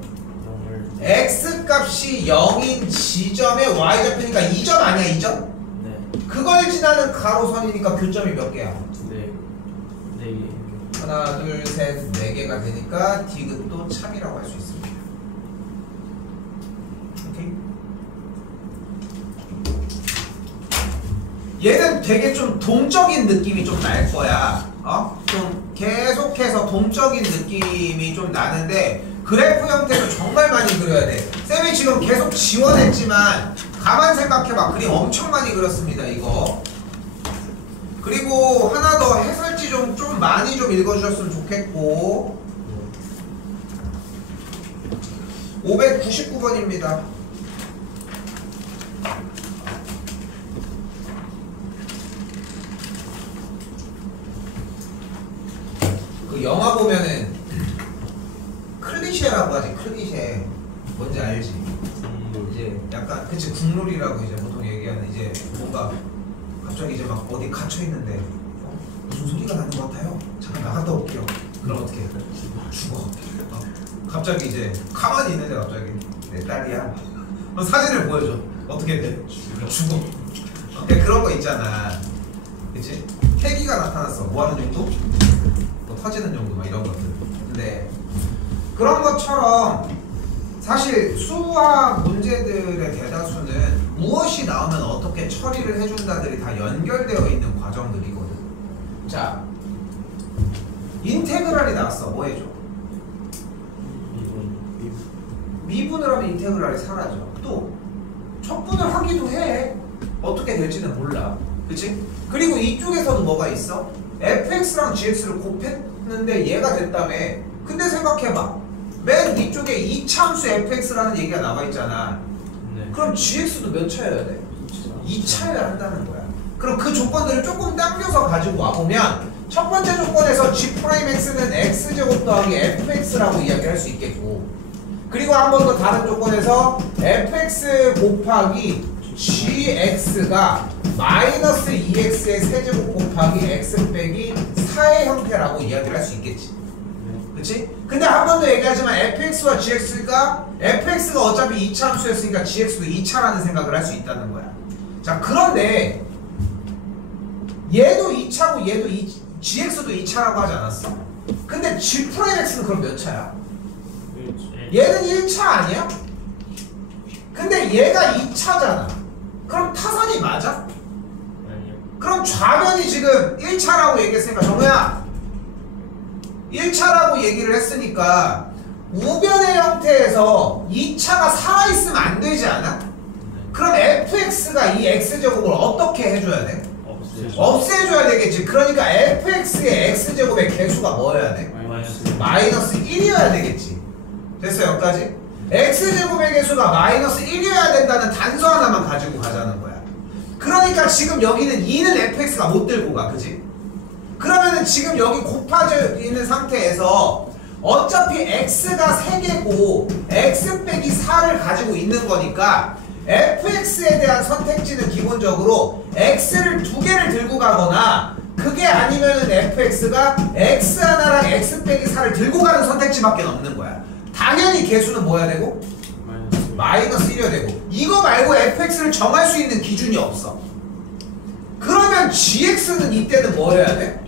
x값이 0인 지점에 y좌표니까 2점 아니야? 2점? 네. 그걸 지나는 가로선이니까 교점이 몇 개야? 네. 네 개. 하나, 둘, 셋, 4개가 되니까 디귿도 참이라고 할 수 있습니다. 얘는 되게 좀 동적인 느낌이 좀 날 거야. 좀 계속해서 동적인 느낌이 좀 나는데 그래프 형태도 정말 많이 그려야 돼. 쌤이 지금 계속 지원했지만 가만 생각해봐. 그림 엄청 많이 그렸습니다. 이거. 그리고 하나 더 해설지 좀 많이 좀 읽어주셨으면 좋겠고. 599번입니다. 그 영화 보면은 클리셰라고 하지. 클리셰 뭔지 알지? 이제 약간 그치, 국룰이라고 이제 보통 얘기하는, 이제 뭔가 갑자기 이제 막 어디 갇혀 있는데 무슨 소리가 나는 것 같아요. 잠깐 나갔다 올게요. 그럼 어떻게 해? 죽어. 갑자기 이제 가만히 있는데 갑자기 내 딸이야. 그럼 사진을 보여줘. 어떻게 돼? 죽어. 그런 거 있잖아. 그치? 폐기가 나타났어. 뭐 하는 정도? 터지는 정도, 막 이런 것들. 근데 그런 것처럼 사실 수학 문제들의 대다수는 무엇이 나오면 어떻게 처리를 해준다들이 다 연결되어 있는 과정들이거든. 자, 인테그랄이 나왔어. 뭐 해줘? 미분을 하면 인테그랄이 사라져. 또 척분을 하기도 해. 어떻게 될지는 몰라. 그치? 그리고 이쪽에서도 뭐가 있어? fx랑 gx를 곱했는데 얘가 됐다며. 근데 생각해봐. 맨 위쪽에 이참수 fx라는 얘기가 나와 있잖아. 네. 그럼 gx도 몇 차여야 돼? 2차여야 한다는 거야. 그럼 그 조건들을 조금 당겨서 가지고 와보면 첫 번째 조건에서 g'x는 x제곱 더하기 fx라고 이야기할 수 있겠고, 그리고 한 번 더 다른 조건에서 fx 곱하기 gx가 마이너스 2x의 세제곱 곱하기 x 빼기 4의 형태라고 이야기를 할 수 있겠지. 그치? 근데 한 번 더 얘기하지만 fx와 gx가 fx가 어차피 2차 함수였으니까 gx도 2차라는 생각을 할 수 있다는 거야. 자, 그런데 얘도 2차고 얘도 gx도 2차라고 하지 않았어? 근데 g'x는 그럼 몇 차야? 얘는 1차 아니야? 근데 얘가 2차잖아. 그럼 타선이 맞아? 아니요. 그럼 좌변이 지금 1차라고 얘기했으니까 정우야 1차라고 얘기를 했으니까 우변의 형태에서 2차가 살아있으면 안 되지 않아? 그럼 fx가 이 x제곱을 어떻게 해줘야 돼? 없애줘야 되겠지. 그러니까 fx의 x제곱의 개수가 뭐여야 돼? 마이너스 1이어야 되겠지. 됐어 여기까지? x제곱의 개수가 마이너스 1이어야 된다는 단서 하나만 가지고 가자는 거야. 그러니까 지금 여기는 2는 fx가 못 들고 가. 그지? 그러면은 지금 여기 곱해져 있는 상태에서 어차피 x가 3개고 x 빼기 4를 가지고 있는 거니까 fx에 대한 선택지는 기본적으로 x를 2개를 들고 가거나 그게 아니면은 fx가 x 하나랑 x 빼기 4를 들고 가는 선택지밖에 없는 거야. 당연히 개수는 뭐야 되고? 마이너스 1이어야 되고. 이거 말고 fx를 정할 수 있는 기준이 없어. 그러면 gx는 이때는 뭐 해야 돼?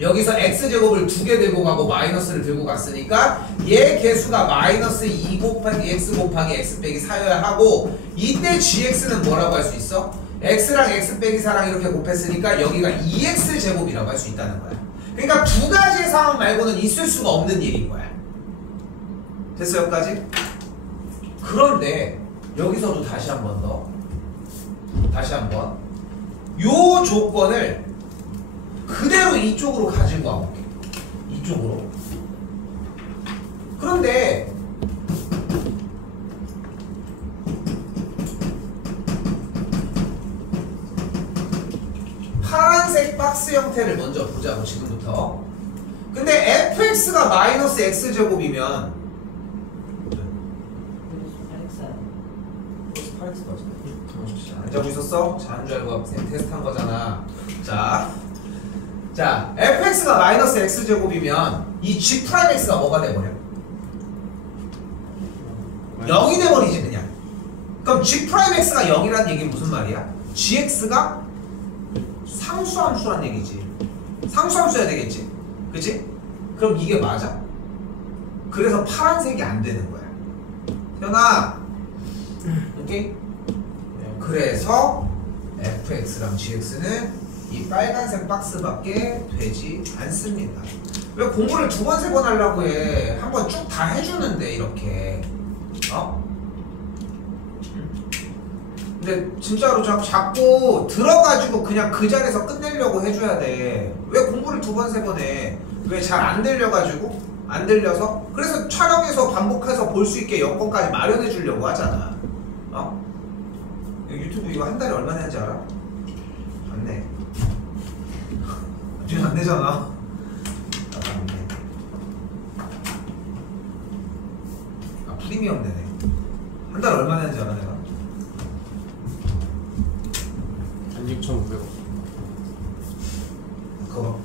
여기서 x제곱을 2개 들고 가고 마이너스를 들고 갔으니까 얘 개수가 마이너스 2 곱하기 x 곱하기 x 빼기 4여야 하고 이때 gx는 뭐라고 할 수 있어? x랑 x 빼기 4랑 이렇게 곱했으니까 여기가 2x제곱이라고 할 수 있다는 거야. 그러니까 두 가지의 상황 말고는 있을 수가 없는 일인 거야. 됐어 여기까지? 그런데 여기서도 다시 한 번 요 조건을 그대로 이쪽으로 가지고 와볼게. 이쪽으로. 그런데 파란색 박스 형태를 먼저 보자고 지금부터. 근데 fx가 마이너스 x제곱이면 안 자고 있었어? 자는 줄 알고 쌤 테스트한 거잖아. 자, fx가 마이너스 x제곱이면 이 g'x가 뭐가 돼버려? 0이 돼버리지 그냥. 그럼 g'x가 0이란 얘기는 무슨 말이야? gx가 상수함수란 얘기지. 상수함수여야 되겠지. 그치? 그럼 이게 맞아. 그래서 파란색이 안 되는 거야. 현아 오케이? 그래서 fx랑 gx는 이 빨간색 박스밖에 되지 않습니다. 왜 공부를 2번, 3번 하려고 해? 한 번 쭉 다 해주는데 이렇게. 근데 진짜로 자꾸 들어가지고 그냥 그 자리에서 끝내려고 해줘야 돼. 왜 공부를 2번, 3번 해? 왜 잘 안 들려가지고? 안 들려서? 그래서 촬영해서 반복해서 볼 수 있게 여건까지 마련해 주려고 하잖아. 유튜브 이거 한 달에 얼마 내는지 알아? 안 내. 지금 안 내잖아. 안 내. 프리미엄 내네. 한 달에 얼마 내는지 알아 내가? 한 6,500원.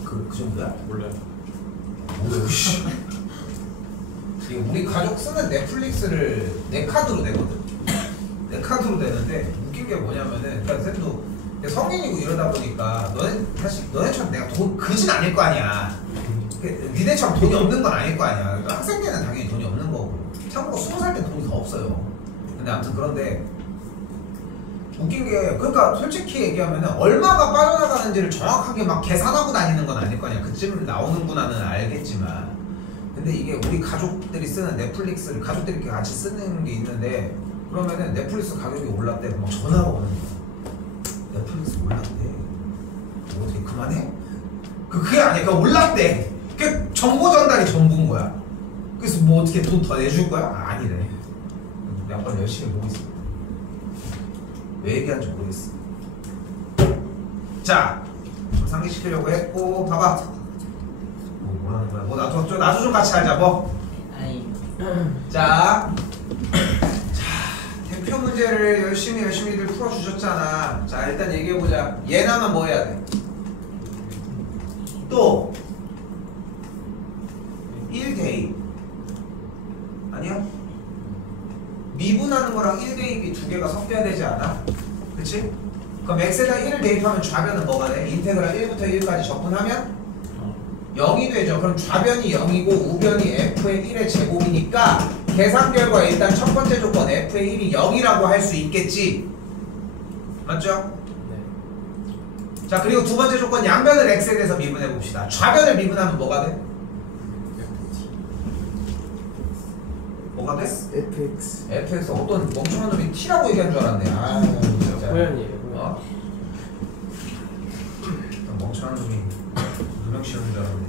그 정도야? 몰라요. 뭐야, 씨. 우리 가족 쓰는 넷플릭스를 내 카드로 내거든. 내 카드로 내는데 웃긴 게 뭐냐면은, 그러니까 쌤도 성인이고 이러다 보니까 너네처럼 내가 돈 그진 아닐 거 아니야. 니네처럼 돈이 없는 건 아닐 거 아니야. 그러니까 학생 때는 당연히 돈이 없는 거고, 참고로 20살 때 돈이 더 없어요. 근데 아무튼 그런데 웃긴 게, 그러니까 솔직히 얘기하면은 얼마가 빠져나가는지를 정확하게 막 계산하고 다니는 건 아닐 거 아니야. 그쯤 나오는구나는 알겠지만, 근데 이게 우리 가족들이 쓰는 넷플릭스를 가족들이 같이 쓰는 게 있는데, 그러면은 넷플릭스 가격이 올랐대. 막 전화가 오는 거야. 넷플릭스 올랐대. 뭐 어떻게 그만해? 그게 아니야. 그러니까 올랐대. 그게 정보 전달이 전부인 거야. 그래서 뭐 어떻게 돈 더 내줄 거야? 아니래. 양반 열심히 보고 있어. 왜 얘기하는지 모르겠어. 자, 상기시키려고 했고, 봐봐. 뭐라는 거야? 나도 좀 같이 알자. 뭐. 아니. 자, 대표 문제를 열심히들 풀어주셨잖아. 자, 일단 얘기해보자. 얘나만 뭐 해야 돼? 또 1대2 아니야? 미분하는 거랑 1대입이 두 개가 섞여야 되지 않아? 그치? 그럼 x에다 1을 대입하면 좌변은 뭐가 돼? 인테그랄 1부터 1까지 적분하면 0이 되죠. 그럼 좌변이 0이고 우변이 f의 1의 제곱이니까 계산 결과 일단 첫 번째 조건 f의 1이 0이라고 할 수 있겠지. 맞죠? 네. 자, 그리고 두 번째 조건 양변을 x에 대해서 미분해 봅시다. 좌변을 미분하면 뭐가 돼? 뭐가 돼? fx. fx 어떤 멍청한 놈이 t라고 얘기한 줄 알았네. 아, 진짜. 호연이에요. 어? 멍청한 놈이 누명 씌우는 줄 알았네.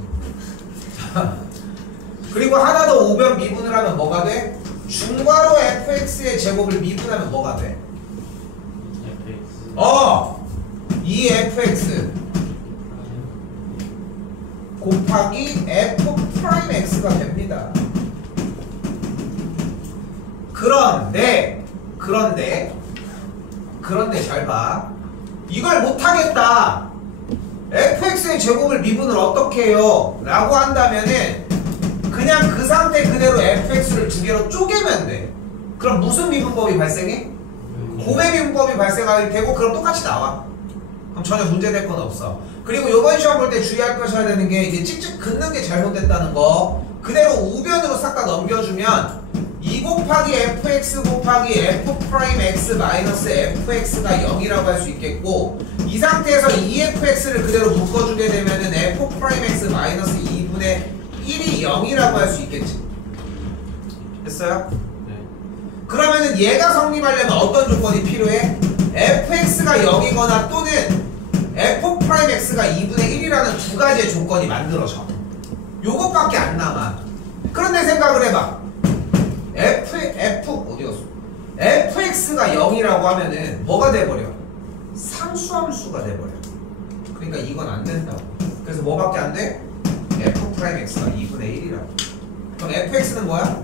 자, 그리고 하나 더 우변 미분을 하면 뭐가 돼? 중괄호 fx의 제곱을 미분하면 뭐가 돼? fx. 2fx 곱하기 f 프라임 x가 됩니다. 그런데 잘 봐. 이걸 못하겠다. fx의 제곱을 미분을 어떻게 해요? 라고 한다면은 그냥 그 상태 그대로 fx를 두 개로 쪼개면 돼. 그럼 무슨 미분법이 발생해? 곱의 미분법이 발생할 테고 그럼 똑같이 나와. 그럼 전혀 문제될 건 없어. 그리고 이번 시험 볼 때 주의할 것이어야 되는 게 이게 찍찍 긋는 게 잘못됐다는 거. 그대로 우변으로 싹 다 넘겨주면 2 곱하기 fx 곱하기 f 프라임 x 마이너스 fx가 0이라고 할 수 있겠고, 이 상태에서 2fx를 그대로 묶어주게 되면은 f 프라임 x 마이너스 2분의 1이 0이라고 할 수 있겠지. 됐어요? 네. 그러면은 얘가 성립하려면 어떤 조건이 필요해? fx가 0이거나 또는 f 프라임 x가 2분의 1이라는 두 가지의 조건이 만들어져. 요것밖에 안 남아. 그런데 생각을 해봐. 어디였어? fx가 0이라고 하면은 뭐가 돼버려? 상수함수가 돼버려. 그러니까 이건 안 된다고. 그래서 뭐밖에 안 돼? f 프라임 x가 2분의 1이라고. 그럼 fx는 뭐야?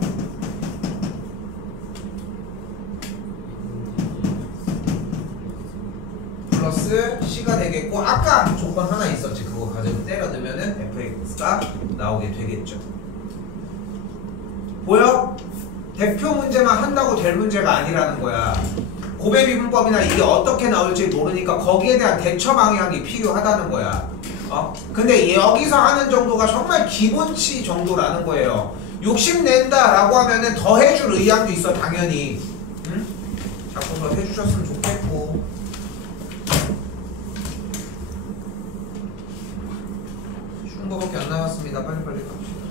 플러스 c가 되겠고, 아까 조건 하나 있었지. 그거 가지고 때려 넣으면은 fx가 나오게 되겠죠. 보여? 대표 문제만 한다고 될 문제가 아니라는 거야. 곱의 미분법이나 이게 어떻게 나올지 모르니까 거기에 대한 대처 방향이 필요하다는 거야. 근데 여기서 하는 정도가 정말 기본치 정도라는 거예요. 욕심낸다 라고 하면은 더 해줄 의향도 있어, 당연히. 응? 자꾸 더 해주셨으면 좋겠고. 쉬운 거밖에 안 나왔습니다. 빨리빨리 갑시다.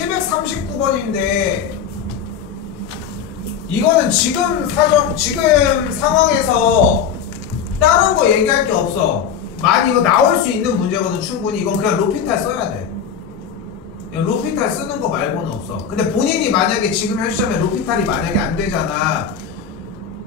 (739번인데) 이거는 지금 상황에서 다른 거 얘기할 게 없어. 많이 이거 나올 수 있는 문제거든. 충분히 이건 그냥 로피탈 써야 돼. 그냥 로피탈 쓰는 거 말고는 없어. 근데 본인이 만약에 지금 현 시점에 로피탈이 만약에 안 되잖아.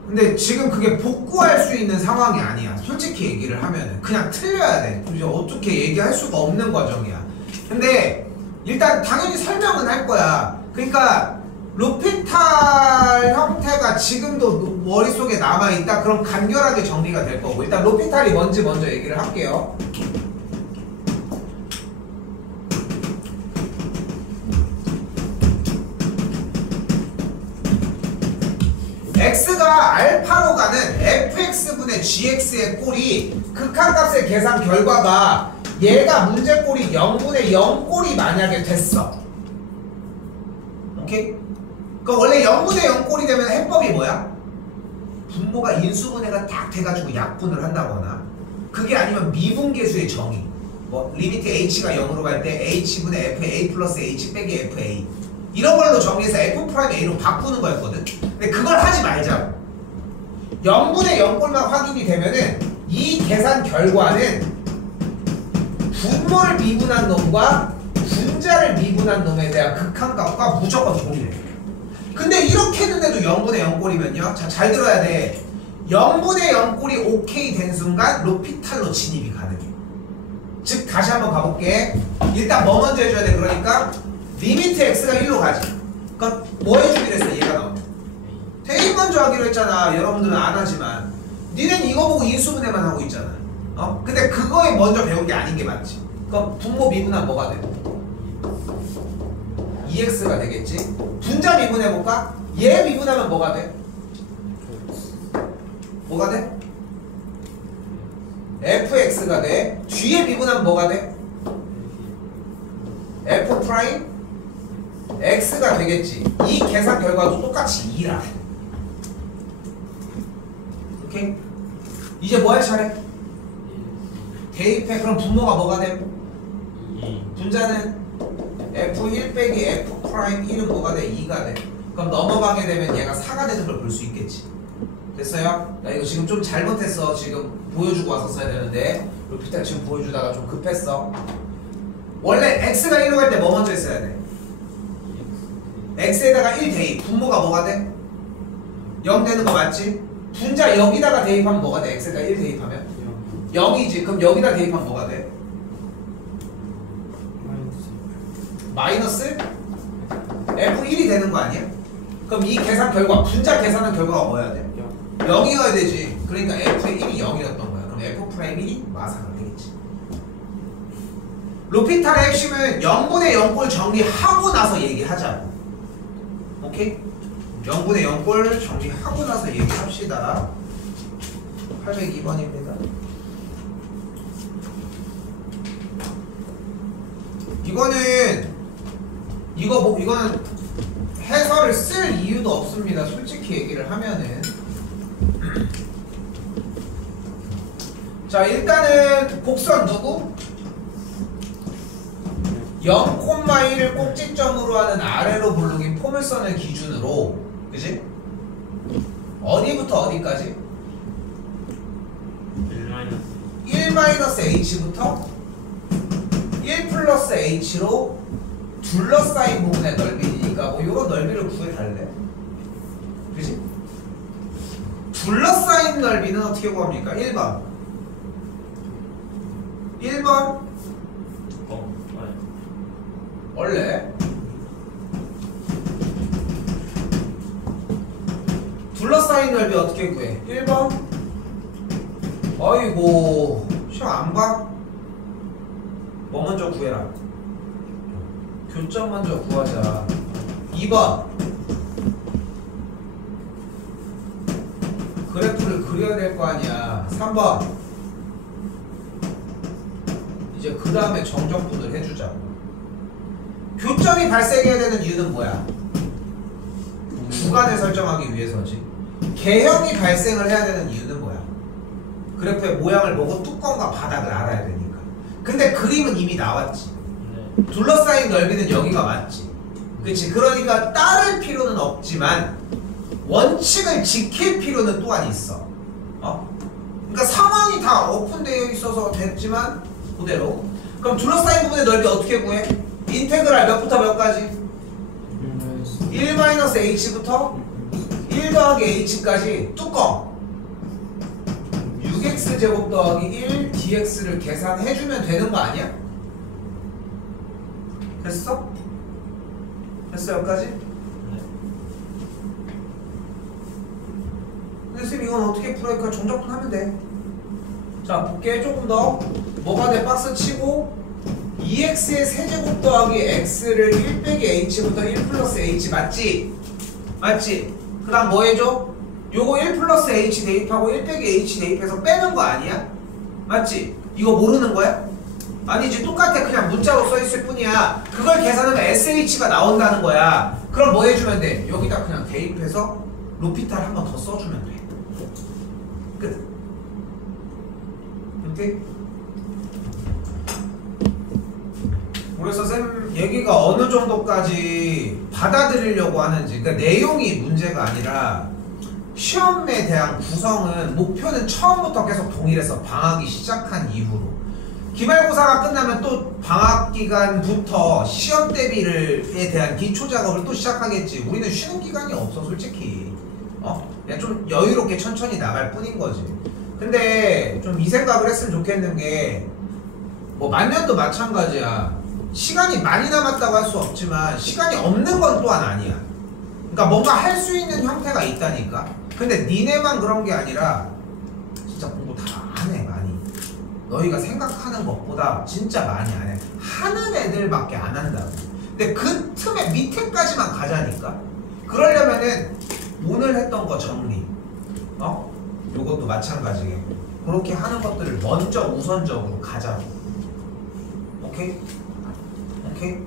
근데 지금 그게 복구할 수 있는 상황이 아니야. 솔직히 얘기를 하면은 그냥 틀려야 돼. 이제 어떻게 얘기할 수가 없는 과정이야. 근데 일단 당연히 설명은 할 거야. 그러니까 로피탈 형태가 지금도 머릿속에 남아있다? 그럼 간결하게 정리가 될 거고, 일단 로피탈이 뭔지 먼저 얘기를 할게요. x가 알파로 가는 fx분의 gx의 꼴이 극한값의 계산 결과가 얘가 문제꼴이 0분의 0꼴이 만약에 됐어. 오케이? 그러니까 원래 0분의 0꼴이 되면 해법이 뭐야? 분모가 인수분해가 딱 돼가지고 약분을 한다거나, 그게 아니면 미분계수의 정의, 뭐 리미트 h가 0으로 갈 때 h분의 f a 플러스 h 빼기 f a, 이런 걸로 정리해서 f 프라임 a로 바꾸는 거였거든. 근데 그걸 하지 말자고. 0분의 0꼴만 확인이 되면은 이 계산 결과는 분모를 미분한 놈과 분자를 미분한 놈에 대한 극한값과 무조건 동일해. 근데 이렇게 했는데도 0분의 0꼴이면요, 자, 잘 들어야 돼. 0분의 0꼴이 오케이 된 순간 로피탈로 진입이 가능해. 즉 다시 한번 가볼게. 일단 뭐 먼저 해줘야 돼? 그러니까 리미트 x가 1로 가지. 그러니까 뭐 해주기로 했어? 얘가 나오면 대입 먼저 하기로 했잖아. 여러분들은 안 하지만 니넨 이거 보고 인수분해만 하고 있잖아. 근데 그거에 먼저 배운 게 아닌 게 맞지. 그럼 분모 미분하면 뭐가 돼? 2x가 되겠지. 분자 미분해볼까? 얘 미분하면 뭐가 돼? 뭐가 돼? fx가 돼. 뒤에 미분하면 뭐가 돼? f 프라임 x가 되겠지. 이 계산 결과도 똑같이 2라. 오케이? 이제 뭐 할 차례? 대입해. 그럼 분모가 뭐가 돼? 2. 분자는 f1 빼기 f 프라임 1은 뭐가 돼? 2가 돼. 그럼 넘어가게 되면 얘가 4가 되는 걸 볼 수 있겠지. 됐어요? 나 이거 지금 좀 잘못했어. 지금 보여주고 왔었어야 되는데 루피탈 지금 보여주다가 좀 급했어. 원래 x가 1로 갈 때 뭐 먼저 했어야 돼? x에다가 1 대입. 분모가 뭐가 돼? 0 되는 거 맞지? 분자 여기다가 대입하면 뭐가 돼? x에다 1 대입하면? 0이지. 그럼 여기다 대입하면 뭐가 돼? 마이너스 f1이 되는 거 아니야? 그럼 이 계산 결과, 분자 계산한 결과가 뭐여야 돼? 0이어야 되지. 그러니까 f의 1이 0이었던 거야. 그럼 f 프라임 1이 마사가 되겠지. 로피탈의 핵심은 0분의 0꼴 정리하고 나서 얘기하자. 오케이? 0분의 0꼴 정리하고 나서 얘기합시다. 802번입니다. 이거는 해설을 쓸 이유도 없습니다. 솔직히 얘기를 하면은. 자, 일단은 곡선 누구? 0,1을 꼭지점으로 하는 아래로 볼록인 포물선을 기준으로, 그지? 어디부터 어디까지? 1-h부터 1 플러스 h로 둘러싸인 부분의 넓이니까 뭐 요런 넓이를 구해달래. 그지? 둘러싸인 넓이는 어떻게 구합니까? 1번 1번 원래 둘러싸인 넓이 어떻게 구해? 1번 어이고 시험 안 봐? 뭐 먼저 구해라? 교점 먼저 구하자. 2번 그래프를 그려야 될 거 아니야. 3번 이제 그 다음에 정적분을 해주자. 교점이 발생해야 되는 이유는 뭐야? 구간을 설정하기 위해서지. 개형이 발생을 해야 되는 이유는 뭐야? 그래프의 모양을 보고 뚜껑과 바닥을 알아야 되니까. 근데 그림은 이미 나왔지. 둘러싸인 넓이는 여기가 맞지. 그치? 그러니까 따를 필요는 없지만 원칙을 지킬 필요는 또한 있어. 그러니까 상황이 다 오픈되어 있어서 됐지만 그대로. 그럼 둘러싸인 부분의 넓이 어떻게 구해? 인테그랄 몇부터 몇까지? 1-h부터 1 더하기 h까지 뚜껑 6x제곱 더하기 1 dx를 계산해주면 되는 거 아니야? 됐어? 됐어 여기까지? 근데 선생님 이건 어떻게 풀어야 그냥 정적분 하면 돼. 자 볼게. 조금 더 뭐가 돼? 박스 치고 2x의 세제곱 더하기 x를 1 빼기 h부터 1 플러스 h 맞지? 맞지? 그 다음 뭐 해줘? 요거 1 플러스 h 대입하고 1 빼기 h 대입해서 빼는 거 아니야? 맞지? 이거 모르는 거야? 아니지. 똑같아. 그냥 문자로 써있을 뿐이야. 그걸 계산하면 sh가 나온다는 거야. 그럼 뭐 해주면 돼? 여기다 그냥 대입해서 로피탈 한 번 더 써주면 돼. 끝. 오케이? 그래서 쌤 얘기가 어느 정도까지 받아들이려고 하는지, 그러니까 내용이 문제가 아니라 시험에 대한 구성은 목표는 처음부터 계속 동일해서 방학이 시작한 이후로 기말고사가 끝나면 또 방학 기간부터 시험 대비에 대한 기초 작업을 또 시작하겠지. 우리는 쉬는 기간이 없어 솔직히. 그냥 좀 여유롭게 천천히 나갈 뿐인 거지. 근데 좀 이 생각을 했으면 좋겠는 게 뭐 만년도 마찬가지야. 시간이 많이 남았다고 할 수 없지만 시간이 없는 건 또한 아니야. 그러니까 뭔가 할 수 있는 형태가 있다니까. 근데 니네만 그런 게 아니라 진짜 공부 다 안 해 많이. 너희가 생각하는 것보다 진짜 많이 안 해. 하는 애들밖에 안 한다고. 근데 그 틈에 밑에까지만 가자니까. 그러려면은 오늘 했던 거 정리, 요것도 마찬가지겠고 그렇게 하는 것들을 먼저 우선적으로 가자고. 오케이? 오케이?